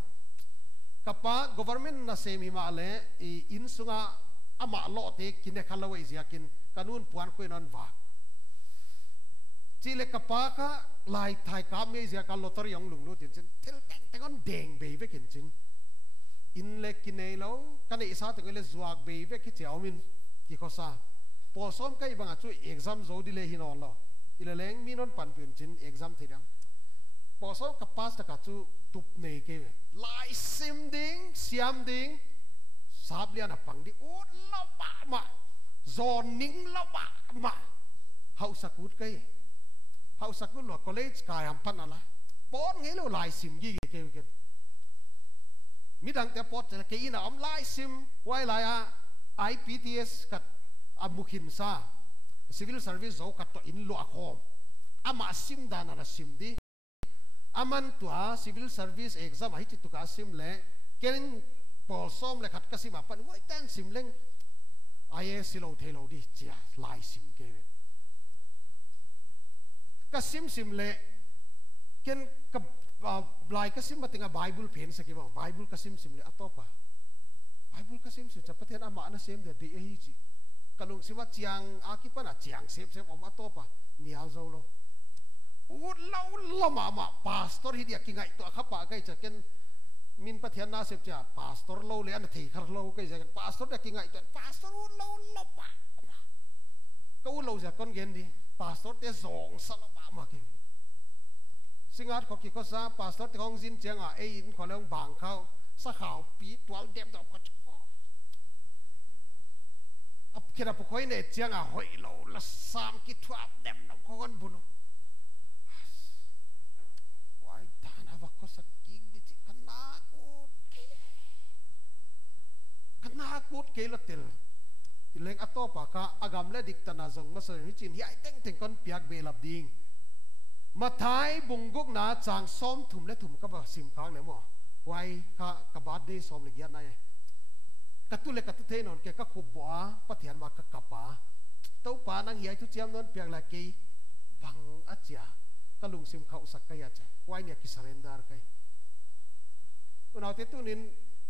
kapa government na semi ma le in sunga ama lo te kine khalawai zia kin kanun puan ko non va chile kapa ka lai thai ka me zia ka lotor yong lung lu tin chen tel teng on deng be ve kin chin in le kine lo kan isa te le zuak be ve ki chiao min ki khosa po som kai banga chu exam zo di le hin on lo ila leng mi non pan pin chin exam thidam po so ka pass ta ka chu tup nei ke lai sim ding siam ding sab lian apang di ut lo ba ma zon ning lo ba ma hau sakut kai hau sakut lo college kai am pan ala pon nge lo lai sim gi ke mi dang te pot ke ina am lai sim wai lai a IPTS kat amukhin sa civil service zo kat to in lo akhom ama sim dana na sim di aman tua civil service exam hi tu ka sim le ken pol som le khat ka sim apan wai tan sim leng ai silo thelo di chia lai sim ke ka sim le ken ka lai ka sim matinga bible pen sa ki ba bible ka sim le atopa bible ka sim chapathen ama na sem de di hi chi kalung siwa chiang akipana chiang sep om atopa nial zo lo ut lo ma pastor hi dia kingai to khapa kai cha ken min pathian na sep cha pastor lo le an thei khar lo kai cha pastor da kingai to pastor lo pa ko lo ja kon gen di pastor te zong sa lo pa ma ke สิงห์ขอคิดก็ซาปาสตอร์ที่ของจินเจียงอ่ะอินขอเรื่องบางเขาสักข่าวปีตัวเด็บดอกก็ชอบอับคิดว่าพวกเขาเนี่ยเจียงอ่ะหอยเราละสามกิทวับเด็บดอกคนบุญวายตาหน้าว่าเขาสักกิ่งดิจิกันนากูดเกลติลที่เล็งอัตโตปากะอากามเลดิกตนาจงมาเสนอจินที่ไอ้เต็งถึงคนเปียกเบลับดิงมาท้ายบุงกุกนาจางซ้อมถุ่มและถุ่มกับสิมค้างเลยมั้งไว้ข้ากบาดได้ซ้อมเลยยันนายกระตุ้นเลยกระตุ้นเทนอนแกก็ขุบบัวปะเทียนมากกับป่าเต้าป่านั่งเหี่ยทุเจียมนอนเปียกละกีบังอาเจียก็ลุงสิมเขาสักกายจ้ะไว้เนี่ยกิสเรนดาร์กันวันเอาเตตุนิน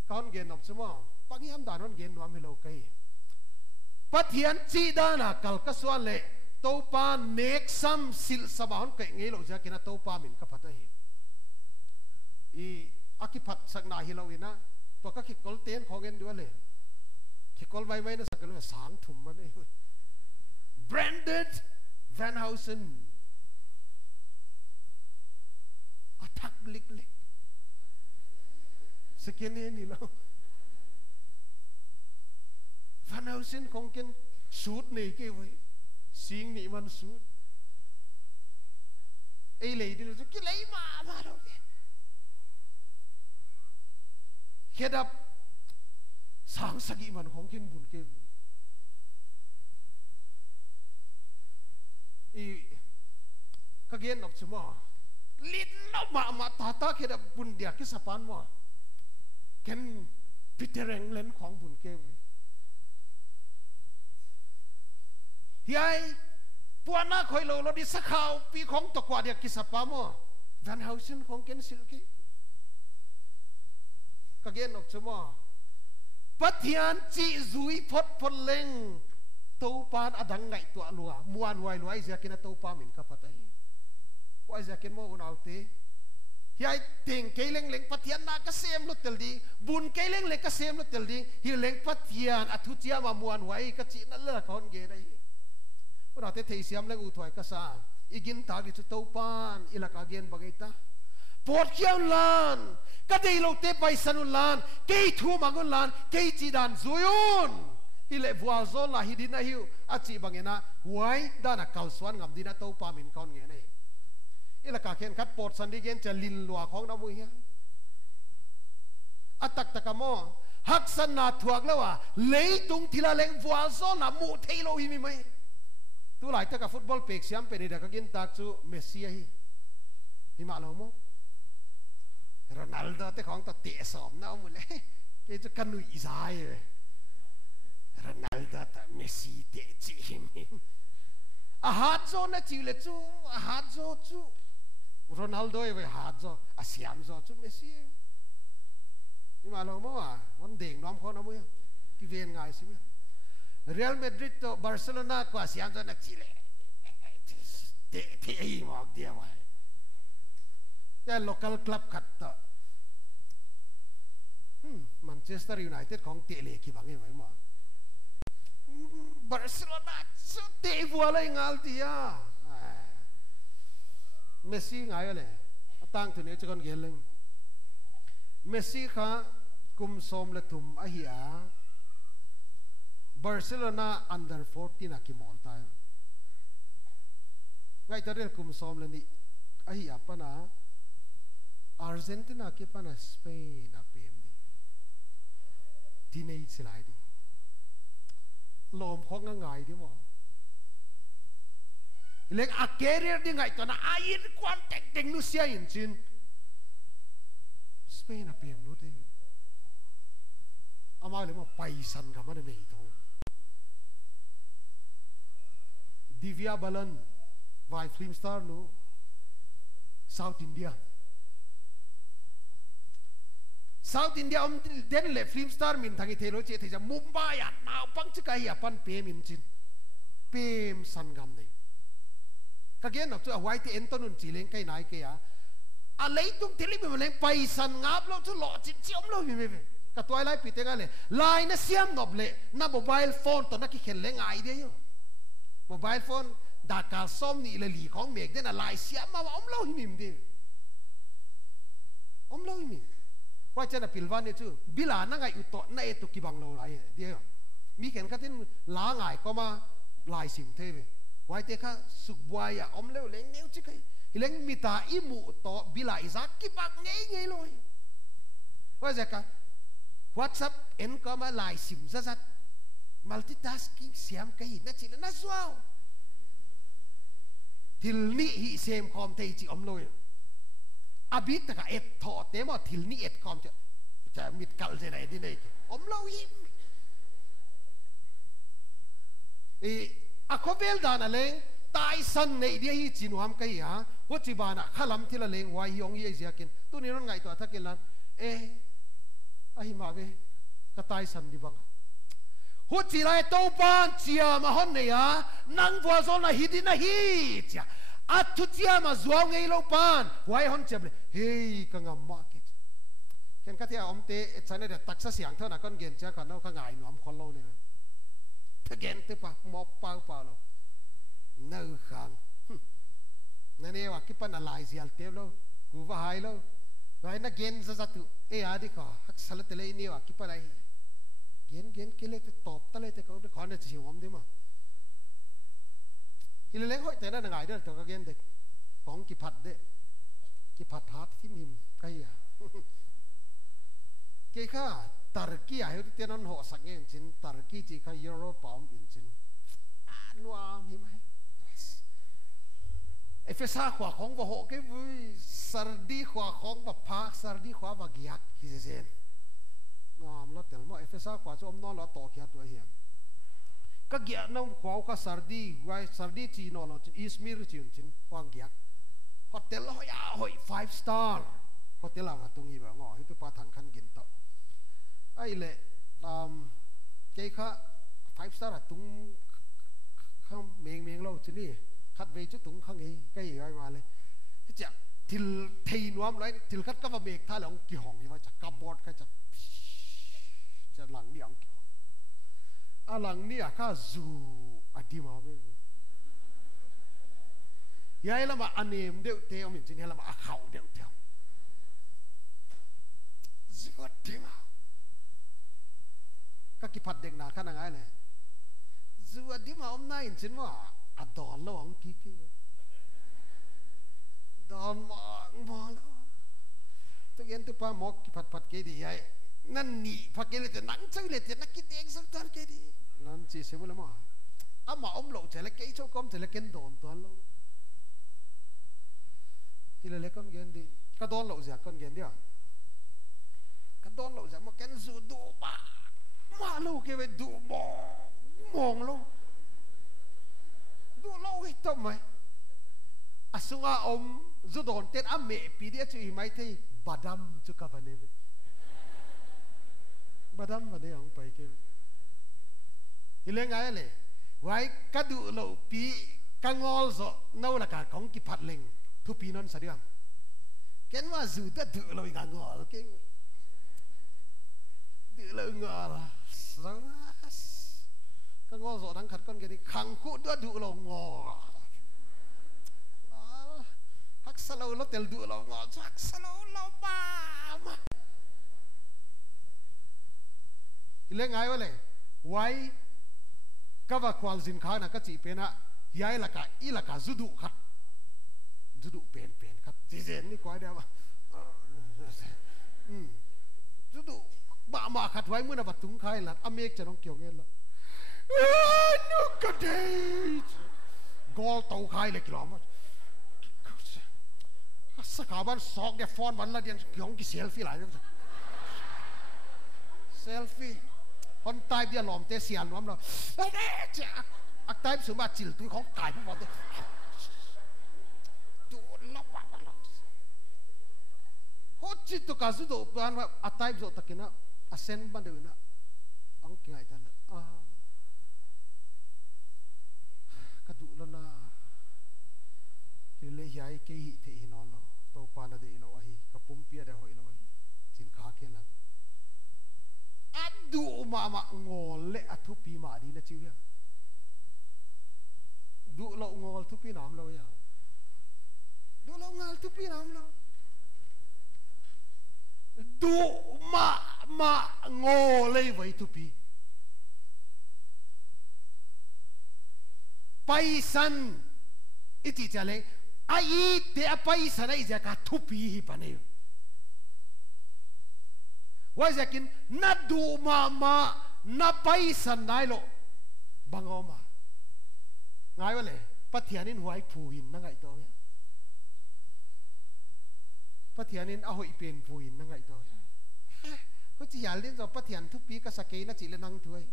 ก้อนเกนอบสมองปังยามดานนเกนวามิโลกันปะเทียนจีดานากัลกสวนเล่ตัวปาเนกซัมสิลสบานเก่งเงี้ยเราจะกินตัวปามินกับพัดเฮีอากิพัดสักนาฮิโลวินะตัวก็คิดกอลเตียนของเงินด้วยเลยคิดกอลไว้นะสักกันเลยสางถุ่มมันเอง branded Van Housen อัตักเล็กๆสกินนี่เรา Van Housen ของเงินสูตรนี่กี่ไว้สิ่งนี้มันสูดไอ้เลยดิเราจะกินอะไรมาเราเนี่ยแค่ดับสางสกิมันของกินบุญเกี่ยวอีก็เกี่ยนอบสมอลิ้นเรามาตาแค่ดับบุญเดียกิสปานว่าแค่พิจารณาเล่นของบุญเกี่ยวที่ไอ้ปวนาคอยเราดิสักข่าวปีของตะกวาเดียกิสปามอVan Housenของเกนซิลกี้ก็เกนออกสมอปัทยานจีจุยพดพลเล็งตัวปานอดังไงตัวลัวมวนไวลัวไอ้เจ้ากินตัวปามินกับพัดไอ้ไอ้เจ้ากินโมอุณเอาตีที่ไอ้เต่งเกล็งเล็งปัทยานนักเสียมลุตเตลดีบุญเกล็งเล็งกเสียมลุตเตลดีที่เล็งปัทยานอัตุเจียมามวนไว้ก็จีนั่นเลิกคนเกได้เราเทเสียมเรื่องอุทอยกษาอีกินตากิจตัวปานอิลักอาเกนบางอิตาปวดเขี้ยวลานก็ได้เราเตไปสนุนลานเกยทูมังุนลานเกยจีดันซุยุนฮิเลวัวโซลาฮิดินาฮิวอาจีบางเงนะไว้ด้านกัลสวนงามดินาตัวปามินคอนเงนี่อิลักอาเกนคัดปวดสันดิเกนจะลินลัวของน้ำมือเฮียอัตักตะกโมฮักษณะถวกแล้วว่าเลยตุงทีละเล็งวัวโซนามูเทโลฮิมิไหมตัวหลายจากฟุตบอลเปกเสียมเป็นเด็กก็กินตากจูเมสซี่ฮิมาลโมโรนัลโดแต่ของตัวเตะสอบน้าหมดเลยเกจะกันลุยใจเลยโรนัลโดแต่เมสซี่เตะจีมิอาฮาร์ดโซนะจิวเลจูอาฮาร์ดโซจูโรนัลโดไว้ฮาร์ดโซอาเซียมโซจูเมสซี่ฮิมาลโมว่าวันเด็กน้องเขาน้ำมือกิเวนไงสิมั้ยReal Madrid ตัว Barcelona กว่าเสียงตัวนักจีเลยเตะอีหมอกเดียวไว้แต่ local club ขัดต่อManchester United ของเตะเล็กกี่บางอย่างไว้หมอ Barcelona เตะวัวอะไรงาลตีอ่ะเมสซี่ไงเลยตั้งตัวนี้จะกันเกลิงเมสซี่ค่ะกุมสมและถุมอาหิอาBarcelona under 14 na kimol tayo. Ngay tadi kumsom leni ahi apa na Argentina ki pa na Spain na PMD. Teenage sila di. Lom ko nga ngay di mo. Ilang a career di ngay to na ayin kwantek ding no siya yun Spain na PM no di. Amali mo paisan ka man na ito. Divya Balan vai film star no South India den le film star min thangi thelo che theja Mumbai ya naw pang chikai ya pan pe min chin pem san gam nei ka gen nok chu a white entonun chileng kai nai ke ya a leitung theli me leng pai san ngap lo chu lo chin chiom lo mi me ka toy lai pi te ga le lai na siam nob le na mobile phone to na ki khen le ngai de yo mobile phone ดากาส้มนี่เลยหลีของเมกได้น่ะลายเสียมาว่าอมเล่าหิมดิ miว่าจะน่ะปิลวันเนี่ยชื่อบิลานั่งไงอุตโตนั่งเอตุกิบังโลไรเดียวมีเข็นกันที่ล้างไงก็มาลายสิมเทวไว้เตะข้าสุกวายอมเลี้ยวเล้งเนี้ยจิกไอ้เล้งมีตาอิมุโตบิลาอิซักกิบังไงเลยว่าจะกันWhatsApp เอ็นก็มาลายสิมซะสัต multitasking เสียมกันหินนั่นจิแล้วนั่นสวาวทิลนี่ฮิเซมคอมเทจิอมเลยอาบิดแต่ก็เอ็ดถอดเต็มว่าทิลนี่เอ็ดคอมจะมิดกัลจะไหนดีเนี่ยอมเราหิมอะคบเวลดานะเลงตายสันในเดียฮิจินวามกันฮะหัวจิบานะขลัมที่ละเลงวายยองยี่เสียกินตัวนี้นั่นไงตัวทักกินลันไอ้มาเวก็ตายสันดีบังหัวจีไรโตปานเจียมาฮอนเนี่ยนังวัวโซนฮิดินะฮิจ้ะอัตุเจียมาจวงไงโลปานไว้ฮอนเจ็บเลยเฮ้ยกังมากิจเห็นกันที่อมเตะฉันเนี่ยตักเสียงเท่านั้นก็เกินจ้ากันเอาข้างไงหนอมคนโลเนี่ยถ้าเกินตัวปะมอบเปล่าเปล่าเราเนื้อขังนั่นเองว่าคิดปันอะไรเสียเตี้ยเรากูว่าหายเราไว้นักเกินซะตุอาดิค่ะฮักสลัดเลยนี่ว่าคิดปันอะไรเกินกิเลสตบตะเลยแต่เขาขอเนี่ยจะชิวผมดิมั้งกิเลสเล็กห้อยแต่นั่นไงเด้อแต่ก็เกินเด็กของกิพัดเด้กิพัดฮาร์ดที่มิมใครอ่ะเกี่ยข้าตาร์กี้อ่ะเฮ้ยที่นั่นหัวสังเกตจินตาร์กี้จีข้ายุโรปป้อมอินจินนัวมีไหมเอฟเอซ่าขวาของบ่หกเก็บวิสารดีขวาของบ่พักสารดีขวาบ่กิยักคิดเส้นน้อมแล้วแต่ละเอฟเอซ่าขวาจะอมนอนแล้วต่อขี้ตัวเหี้ยก็กิยักน้องขวาก็สารดีไว้สารดีจีนอนแล้วจินอิสมิร์จินจินขวากิยักโฮเทลหอยหอย5 star โฮเทลหลังตรงนี้แบบงอให้ตัวปลาทางขันกินต่อไอ้เละเกี่ยข้า5 star ตรงข้างเมียงเราจินี่คัดเวจุดตรงข้างนี้ใกล้ไว้มาเลยจะทิลทีนวมไรทิลคัดก็มาเมกท่าหลังกี่ห้องนี่ว่าจะกับบอดก็จะหลังนี่อังกี่ห้องหลังนี่อะข้าจูอดีมาไม่ยัยละมาอันเนมเดียวเที่ยวมินจินยัยละมาเขาเดียวเที่ยวจูอดีมาก็กี่พัดเด็กหนาขนาดไหนเลยจูอดีมาอมนายจินว่าอะดอนแล้วอังกี้กี้ดอนมาแล้วตัวเย็นตัวป้าหมอกกี่พัดกี่ดีไอ้นั่นนี่พัดกี่เลยแต่หนังใจเลยแต่นักกินเองสักตอนกี่ดีนั่นจีเสมุลมาอามาอมโลจะเล็กกี่โชคอมจะเล็กกินดอนตัวโลที่เล็กก้อนเงินดีก็ดอนโลจะก้อนเงินเดียวก็ดอนโลจะมาแกนสูดูบ้ามาโลกี่ไปดูมองโลดูโลให้ทำไมอาสุงอาอมจุดโดนเต้นอเมปีเดียช่วยไม่ที่บาดัมจุกวันนี้บาดัมวันนี้ของไปกี่อีเรื่องไงเลยไว้กระดูโลปีกังอลโซน่าละกันของกิพัดเล็งทุปีนนสัตย์เกันว่าจุดดูโลกังอลกี่ดูโลงอลสังก็งอสอทั้งขัดก้นกันดิขังคู่ด้วยดูเรางอฮักสโลแล้วเตลดูเรางอฮักสโลเราบ้ามาอีเรื่องไงวะเลยไว้ก็ว่าควาลสินค้านะก็จีเป็นอะย้ายละกะอีละกะจุดุขัดจุดุเป็นขัดจีเจนนี่ก้อยเดียวจุดุบ้ามาขัดไว้เมื่อนับถุงไข่ละอเมริกจะต้องเกี่ยวเงินละนุกกระเดชกอลเต่าไข่เลยกี่ล้อมสกาบันซอกเดฟอนวันละเดียนยองกี่เซลฟี่หลายเนี่ยเซลฟี่คนตายเดียหลอมเตะเสียนน้อมเราไอ้เด็กจ้ะอักตายสมบัติจิ๋วตัวของกายพวกเราเด็กดูลับว่าเราโคจิตตัวกัสตัวบ้านว่าอักตายโจตะกินะอาเซนบันเดินนะอังกี่ไงท่านกระดูแล้วนะเลยย้ายเกี่ยเที่นอนเราตัวปานเดียเราไอ้กระปุ่มเปียได้หอยเราสินค้าเกี่ยนันอันดูมางอลเละทุบปีมาดีนะจิ๋วดูเรางอลทุบปีน้ำเราอย่างดูเรางอลทุบปีน้ำเรา du ma ngô lấy với tu pi paisan iti chale ai te paisan ai ja ka tu pi hi paneu wa jakin na du ma na paisan nai lo bangoma ngai wale pathianin huai phuin na ngai to ya pathianin a hoi pen phuin na ngai to ko chi yal din zo pathian thu pi ka sakei na chi le nang thuai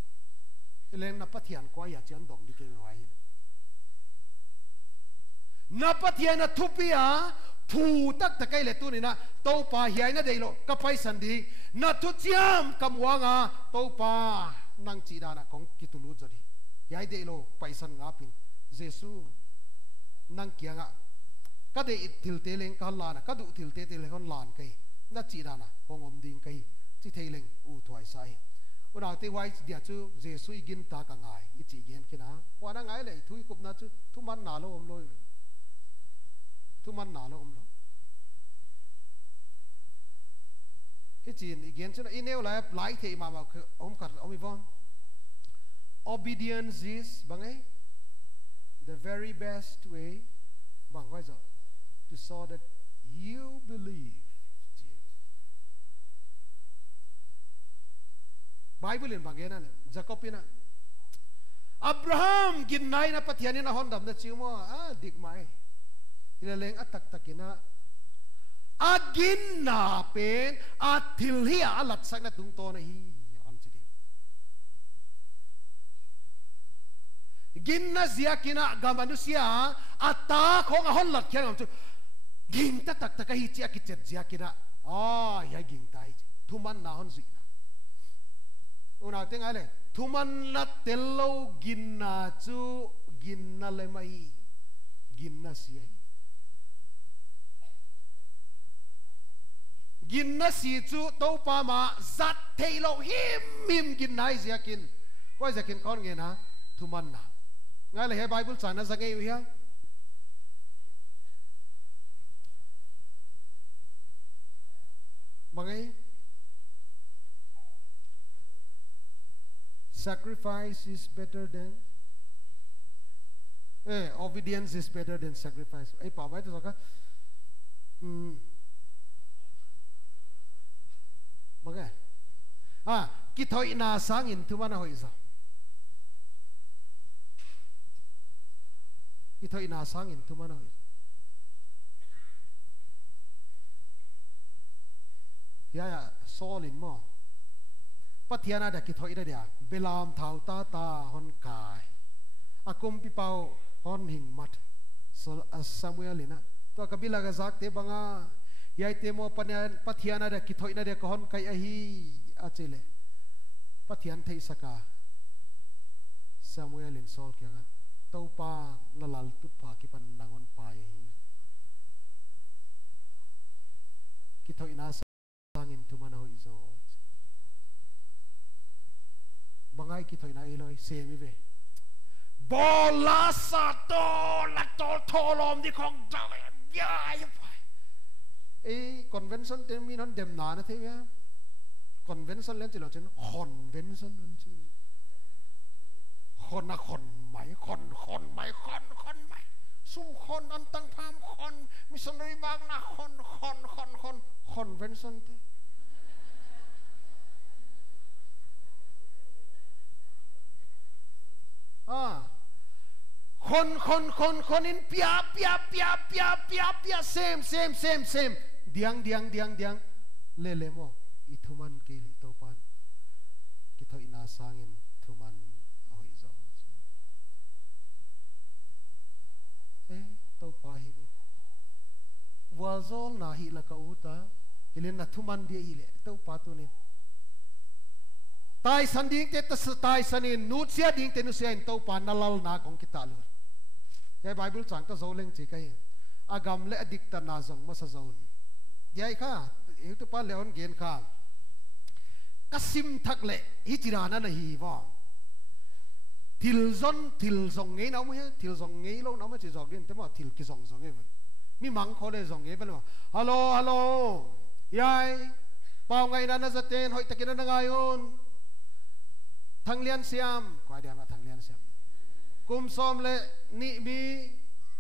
len na pathian ko ya chan dong di ke wai na pathian na thu pi a phu tak ta kai le tu ni na to pa hiai na dei lo ka paisan di na thu chiam kam wanga to pa nang chi da na kong ki tu lu zo di hiai dei lo paisan nga pin jesu nang kia nga ka de thil te leng ka la na ka du thil te le hon lan kai na chi da na kong om ding kai chi thei leng u thuai sai u na te wai dia chu jesu igin ta ka ngai i chi gen kina wa na ngai le thui kup na chu thu man na lo om loi thu man na lo om lo hi chin igen chu in eu lai thei ma om kat om i vom obedience is bangai the very best way bang wai zo to show that you believe Bible in bangena Jacob ina Abraham gin nai na pathian na hondam na chiumo dik mai ila leng atak takina agin na pen athil hi alat sak na tung to na hi an chi gin na zia kina gamanusia ata khong hon lat khen chu ging ta tak tak hi chi akichet zia kina ya ging tai thuman na hon zi una tenga le thuman la tello ginna chu ginna le mai ginna si ginna si chu to pa ma zat thailo him ginnai ziakin ko zakin kon nge na thuman na ngai le he bible chana zangai wi ha mangai sacrifice is better than obedience is better than sacrifice pa bai to ka bagai ki thoi na sang in tu mana hoi za ki thoi na sang in tu mana hoi ya sol in mo pathiana da ki thoi da dia belam thau ta hon kai akum pi pau hon hing mat sol samuel ina to kabila ga zak te banga yai te mo pathiana da ki thoi na de hon kai a hi achile pathian thei saka samuel in sol kya to pa na lal tut pa ki pan nangon pa hi ki thoi na sang in tu mana hoi zo bangai ki thoi na eloi se mi ve bola sa to la to tholom di khong ja ya pai convention te mi non dem na na the ya convention len ti lo chen convention non chi khon na khon mai khon mai sum khon an tang pham khon missionary bang na khon convention te khon in pia same diang le mo ithuman ke li to pan ki thoi na sangin thuman hoi zo to pa hi wazol na hi la ka uta ilin na thuman dia ile to pa tu ni tai san ding te tai sanin nut sia ding te nu sia in to pa nalal na kong kita lu cái bible chang ta zo leng chi kai agam le adik ta na zong ma sa zon yai kha eu tu pa leon gen kha kasim thak le hi tirana na hi wa til zong ngei na mo til zong ngei lo na ma chi zong din te ma til ki zong ngei mi mang kho le zong ngei ba lo hello yai bao ngày na za ten hoi takin na ngayon thang lian siam kwa dia ma thang lian siam kum som le ni mi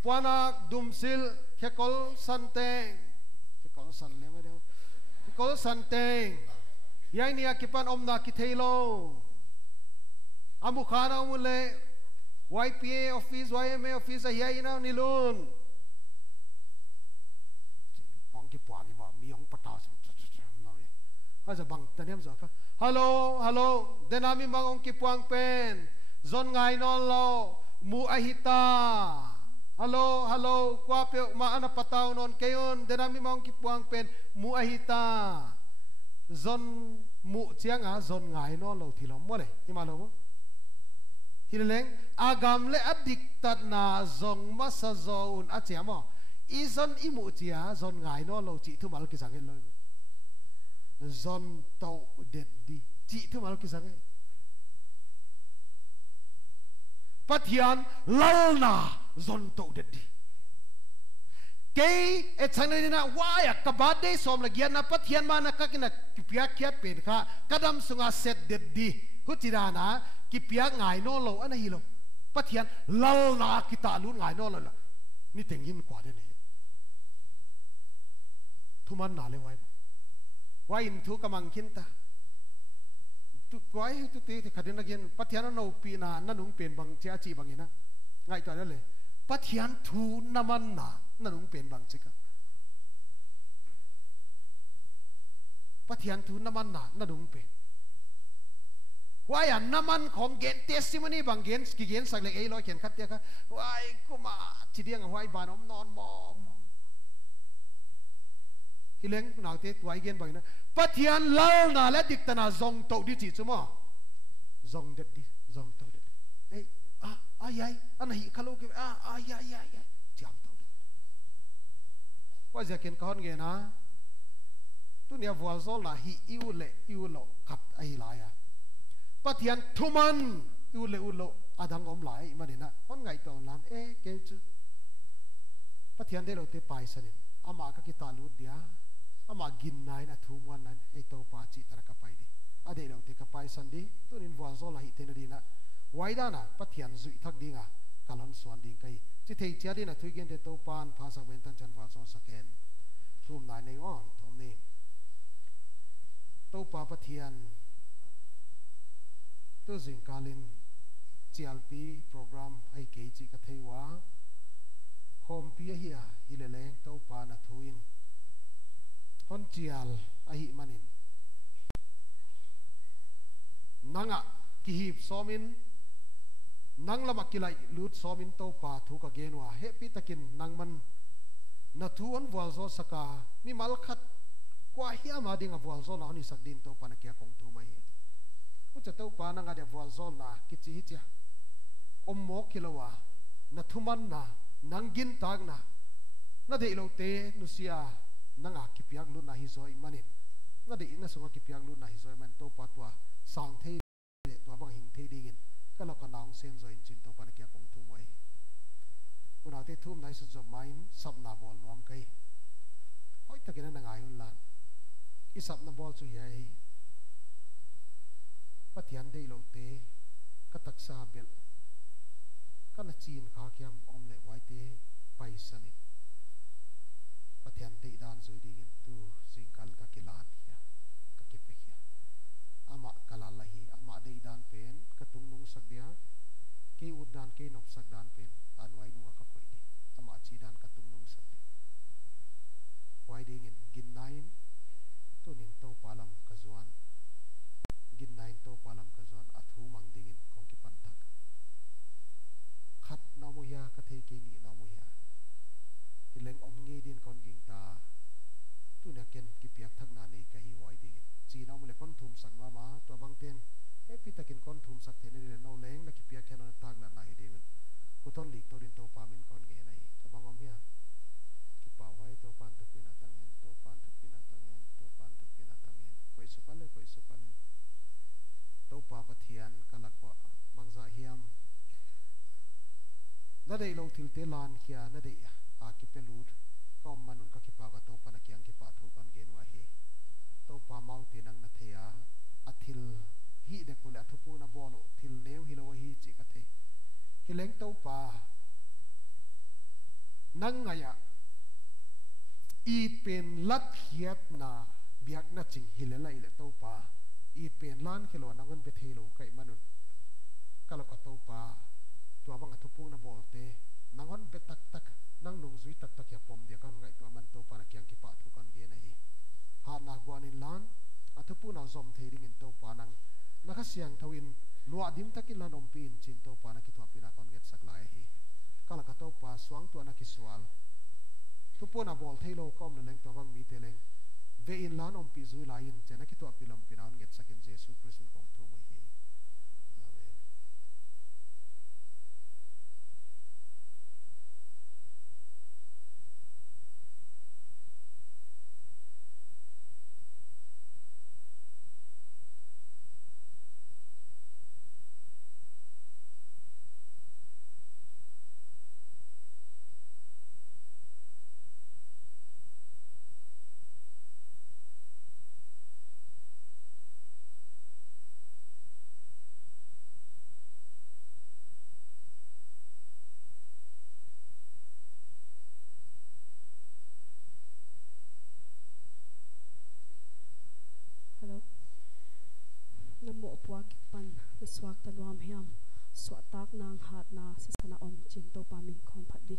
puanak dumsil khekol santeng khekol san le ma deu khekol santeng yai ni akipan omna ki thailo amu khana umule YPA office YMA office yai na nilun ong ki pwa ni ba mi ong pata noi ha za bang tanem za ka hello denami mangong ki puang pen zon ngai non lo mu ahita hello kwa pe ma ana pataw non kayon denami mangong ki puang pen mu ahita zon mu chianga zon ngai non lo thilom mo le ni ma lo mo hileng agam le adik tat na zong masa zon a chiamo izon imu chia zon ngai non lo chi thu mal ki sang lo zon tau det di chi thu mal ki sang pathian lalna zon tau det di kei et sanai na waya kabade som la gian na pathian mana ka kina kipia kiat pen kha kadam sunga set det di hutirana kipia ngai no lo ana hi lo pathian lalna kita lun ngai no lo ni tengin kwa de ne thuman na le wai in thu kamang kinta tu kwai tu te khadin again pathian no pi na nanung pen bang chia chi bang ina ngai to le pathian thu naman na nanung pen bang chika pathian thu naman na nanung pen wai an naman khong gen testimony bang gen ki gen sak le ei lo ken khat ya ka wai kuma chidiang wai banom non mo hileng nào thế tuổi gen bằng na pathian lal na la dik tana zong to di chi chumo zong det di zong to det ei ai anh hi khalo ke ai cham to qua giờ ken con ge na tu nia vua zol na hi iu lo khat ai la ya pathian thuman iu lo adang om lai ma ni na on ngai to lam ke chu pathian de lo te pai sanin ama ka kita lut dia ama gin nai na thu mon nan ei to pa chi tar ka pai di ade lo te ka pai san di tunin wa zo la hi te na di na waida na pathian zui thak dinga kalon suan ding kai chi thei chia di na thui gen te to pan pha sa wen tan chan wa zo saken thum nai nei on thom ni to pa pathian to zing kalin CLP program ai ke chi ka thei wa khom pi hi le leng to pa na thuin hon chial ahi manin nanga ki hip somin nang lama kilai lut somin to pa thu ka genwa happy takin nangman na thu on wal zo saka mi mal khat kwa hiama dinga wal zo na ni sakdin to pa na kya kong tu mai u cha to pa na nga de wal zo na ki chi cha om mo kilowa na thuman na nangin tag na de lo te nusia nanga kipiak lu na hi zoi manin na de na sunga kipiak lu na hi zoi man to patwa sang thei de to bang hing thei digin kala ka naung sem zoi chin to pan kya kong tu moi una te thum nai su job main sab na bol nom kai hoi ta kena na ngai un lan i sab na bol chu hi pathian de lo te ka taksa bel kana chin kha kyam om le wai te pai sani pathian te dan zui dingin tu singkal ka kilan hiya ka kipe hiya ama kalala hi ama de dan pen ka tung nung sak dia ke udan ke nop sak dan pen anwai nu ka koi di ama chi dan ka tung nung sak di wai dingin gin nain tu nin to palam ka zuan gin nain to palam ka zuan athu mang dingin kong ki pan tak khat na mo ya ka thei ke ni na mo ya hileng om nge din kon ging ta tu na ken ki piak thak na nei ka hi wai ding chi na mo le kon thum sak ma to bang ten e pi takin kon thum sak the ne no leng na ki piak khen na tak na nai ding ku ton lik to din to pa min kon nge nai to bang om ya ki pa wai to pan to pina tang hen to pan to pina tang hen to pan to pina tang hen koi su pale to pa pathian kalakwa bangza hiam na dei lo thil te lan khia na dei a ki pelut kom manun ka ki pa ka to pa na kyang ki pa thu kon gen wa he to pa mau hi de ko la thu pu na bolo thil leu hi lo hi chi ka the ki leng to pa nang ngaya i pen lat khiat na biak na ching hilela ile to pa i pen lan khelo nangon be thelo kai manun kala ko to pa to bang thu pu na bol te nangon be tak tak nang nung zui tak tak ya pom dia kan ngai to man to pa na kyang ki pa thu kan ge na hi ha na gwan in lan athu pu na zom thei ring in to pa nang na kha siang thawin lua dim takin lan om pin chin to pa na ki thwa pina kon get sak lai hi kala ka to pa swang tu na ki swal thu pu na bol thei lo kom na leng to bang mi te leng ve in lan om pi zui lai in chena ki thwa pilam pina on get sakin jesu christ kong thu mu hi amen. Hello. Namo puak pan na swak ta luam hiam swatak nang hat na sisana om chin to pa min khom phat di.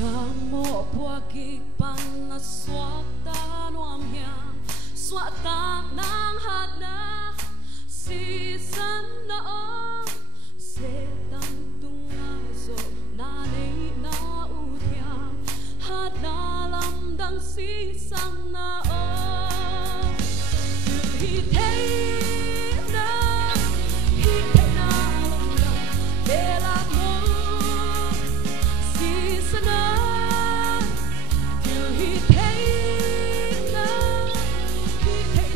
Namo puak pan na swak ta luam hiam swatak nang hat na season na om setan tunga zo na nei na uthia hat na lam dang season na om hi thei na lam dang bela mo season na hi thei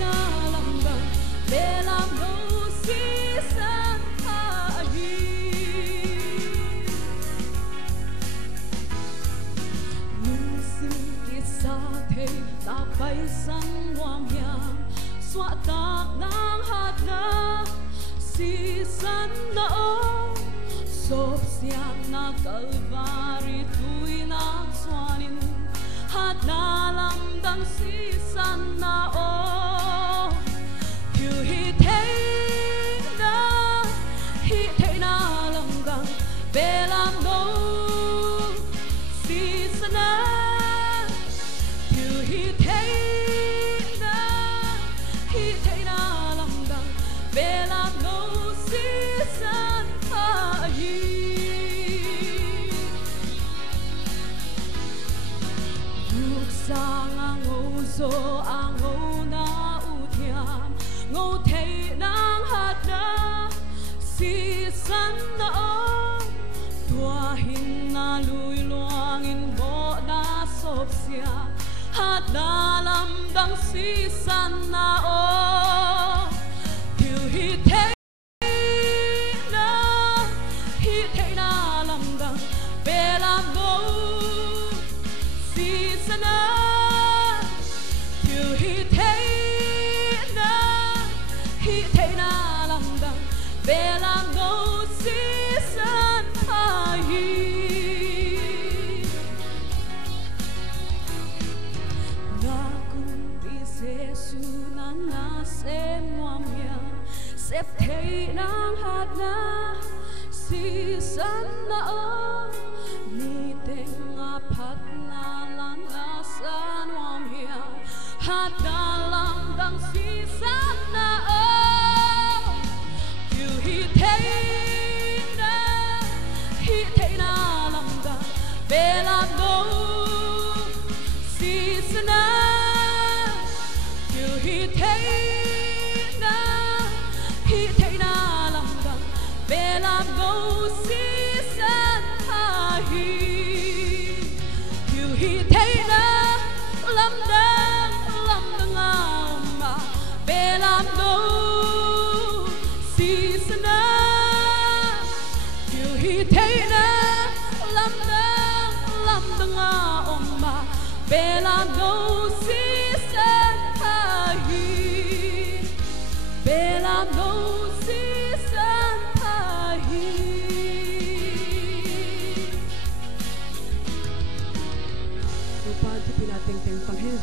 na lam dang bela mo season ha hi nung sim ki sa thei la pai san wam hiam swa tak nang hat na season na om sop siang na kalvari tui na swanin hat na lam dang season na om you hi thei na lam dang belam no season na you hi thei na lam dang belam no season ha hi Yuk sang ang ozo ang na uthiam ngô thei nang hat na season na om tua hin na lui luang in bo na sop sia hat na lam dang season na om you hi thei na lam dang belam no season na you hi thei na lam dang belam no season ha hi na kun bi jesu na na se muam ya sep thei nang hat na season na om ni teng a phat na lan na san muam ya hat na lam dang season na om you hi thei na lam dang belam no season na you hi thei na lam dang belam no season ha hi you hi thei na lam dang ma belam no Bela no si san pahi Bela no si san pahi Lupa tu pinating tentang hin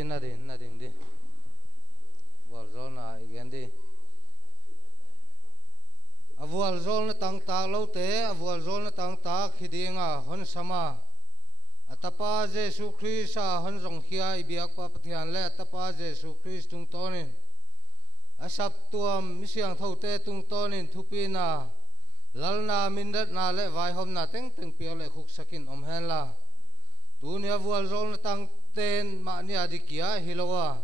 pin na ding di wal zol na igen di avual zol na tang ta lo te avual zol na tang ta khidinga hon sama atapa Jesu Christa hon rong hia ibiak pa pathian le atapa Jesu Christ tung tonin asap tuam misiang thote tung tonin thupina lalna mindat na le vai hom na teng pio le khuk sakin om hen la tunia vual zol na tang ten ma ni adikia hilowa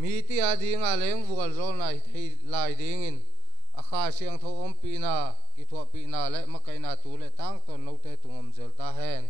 mi ti adi nga leng vual zol na thei lai dingin akha siang tho om pina ki thua pina le makai na tu le tang ton no te tungom zel ta hen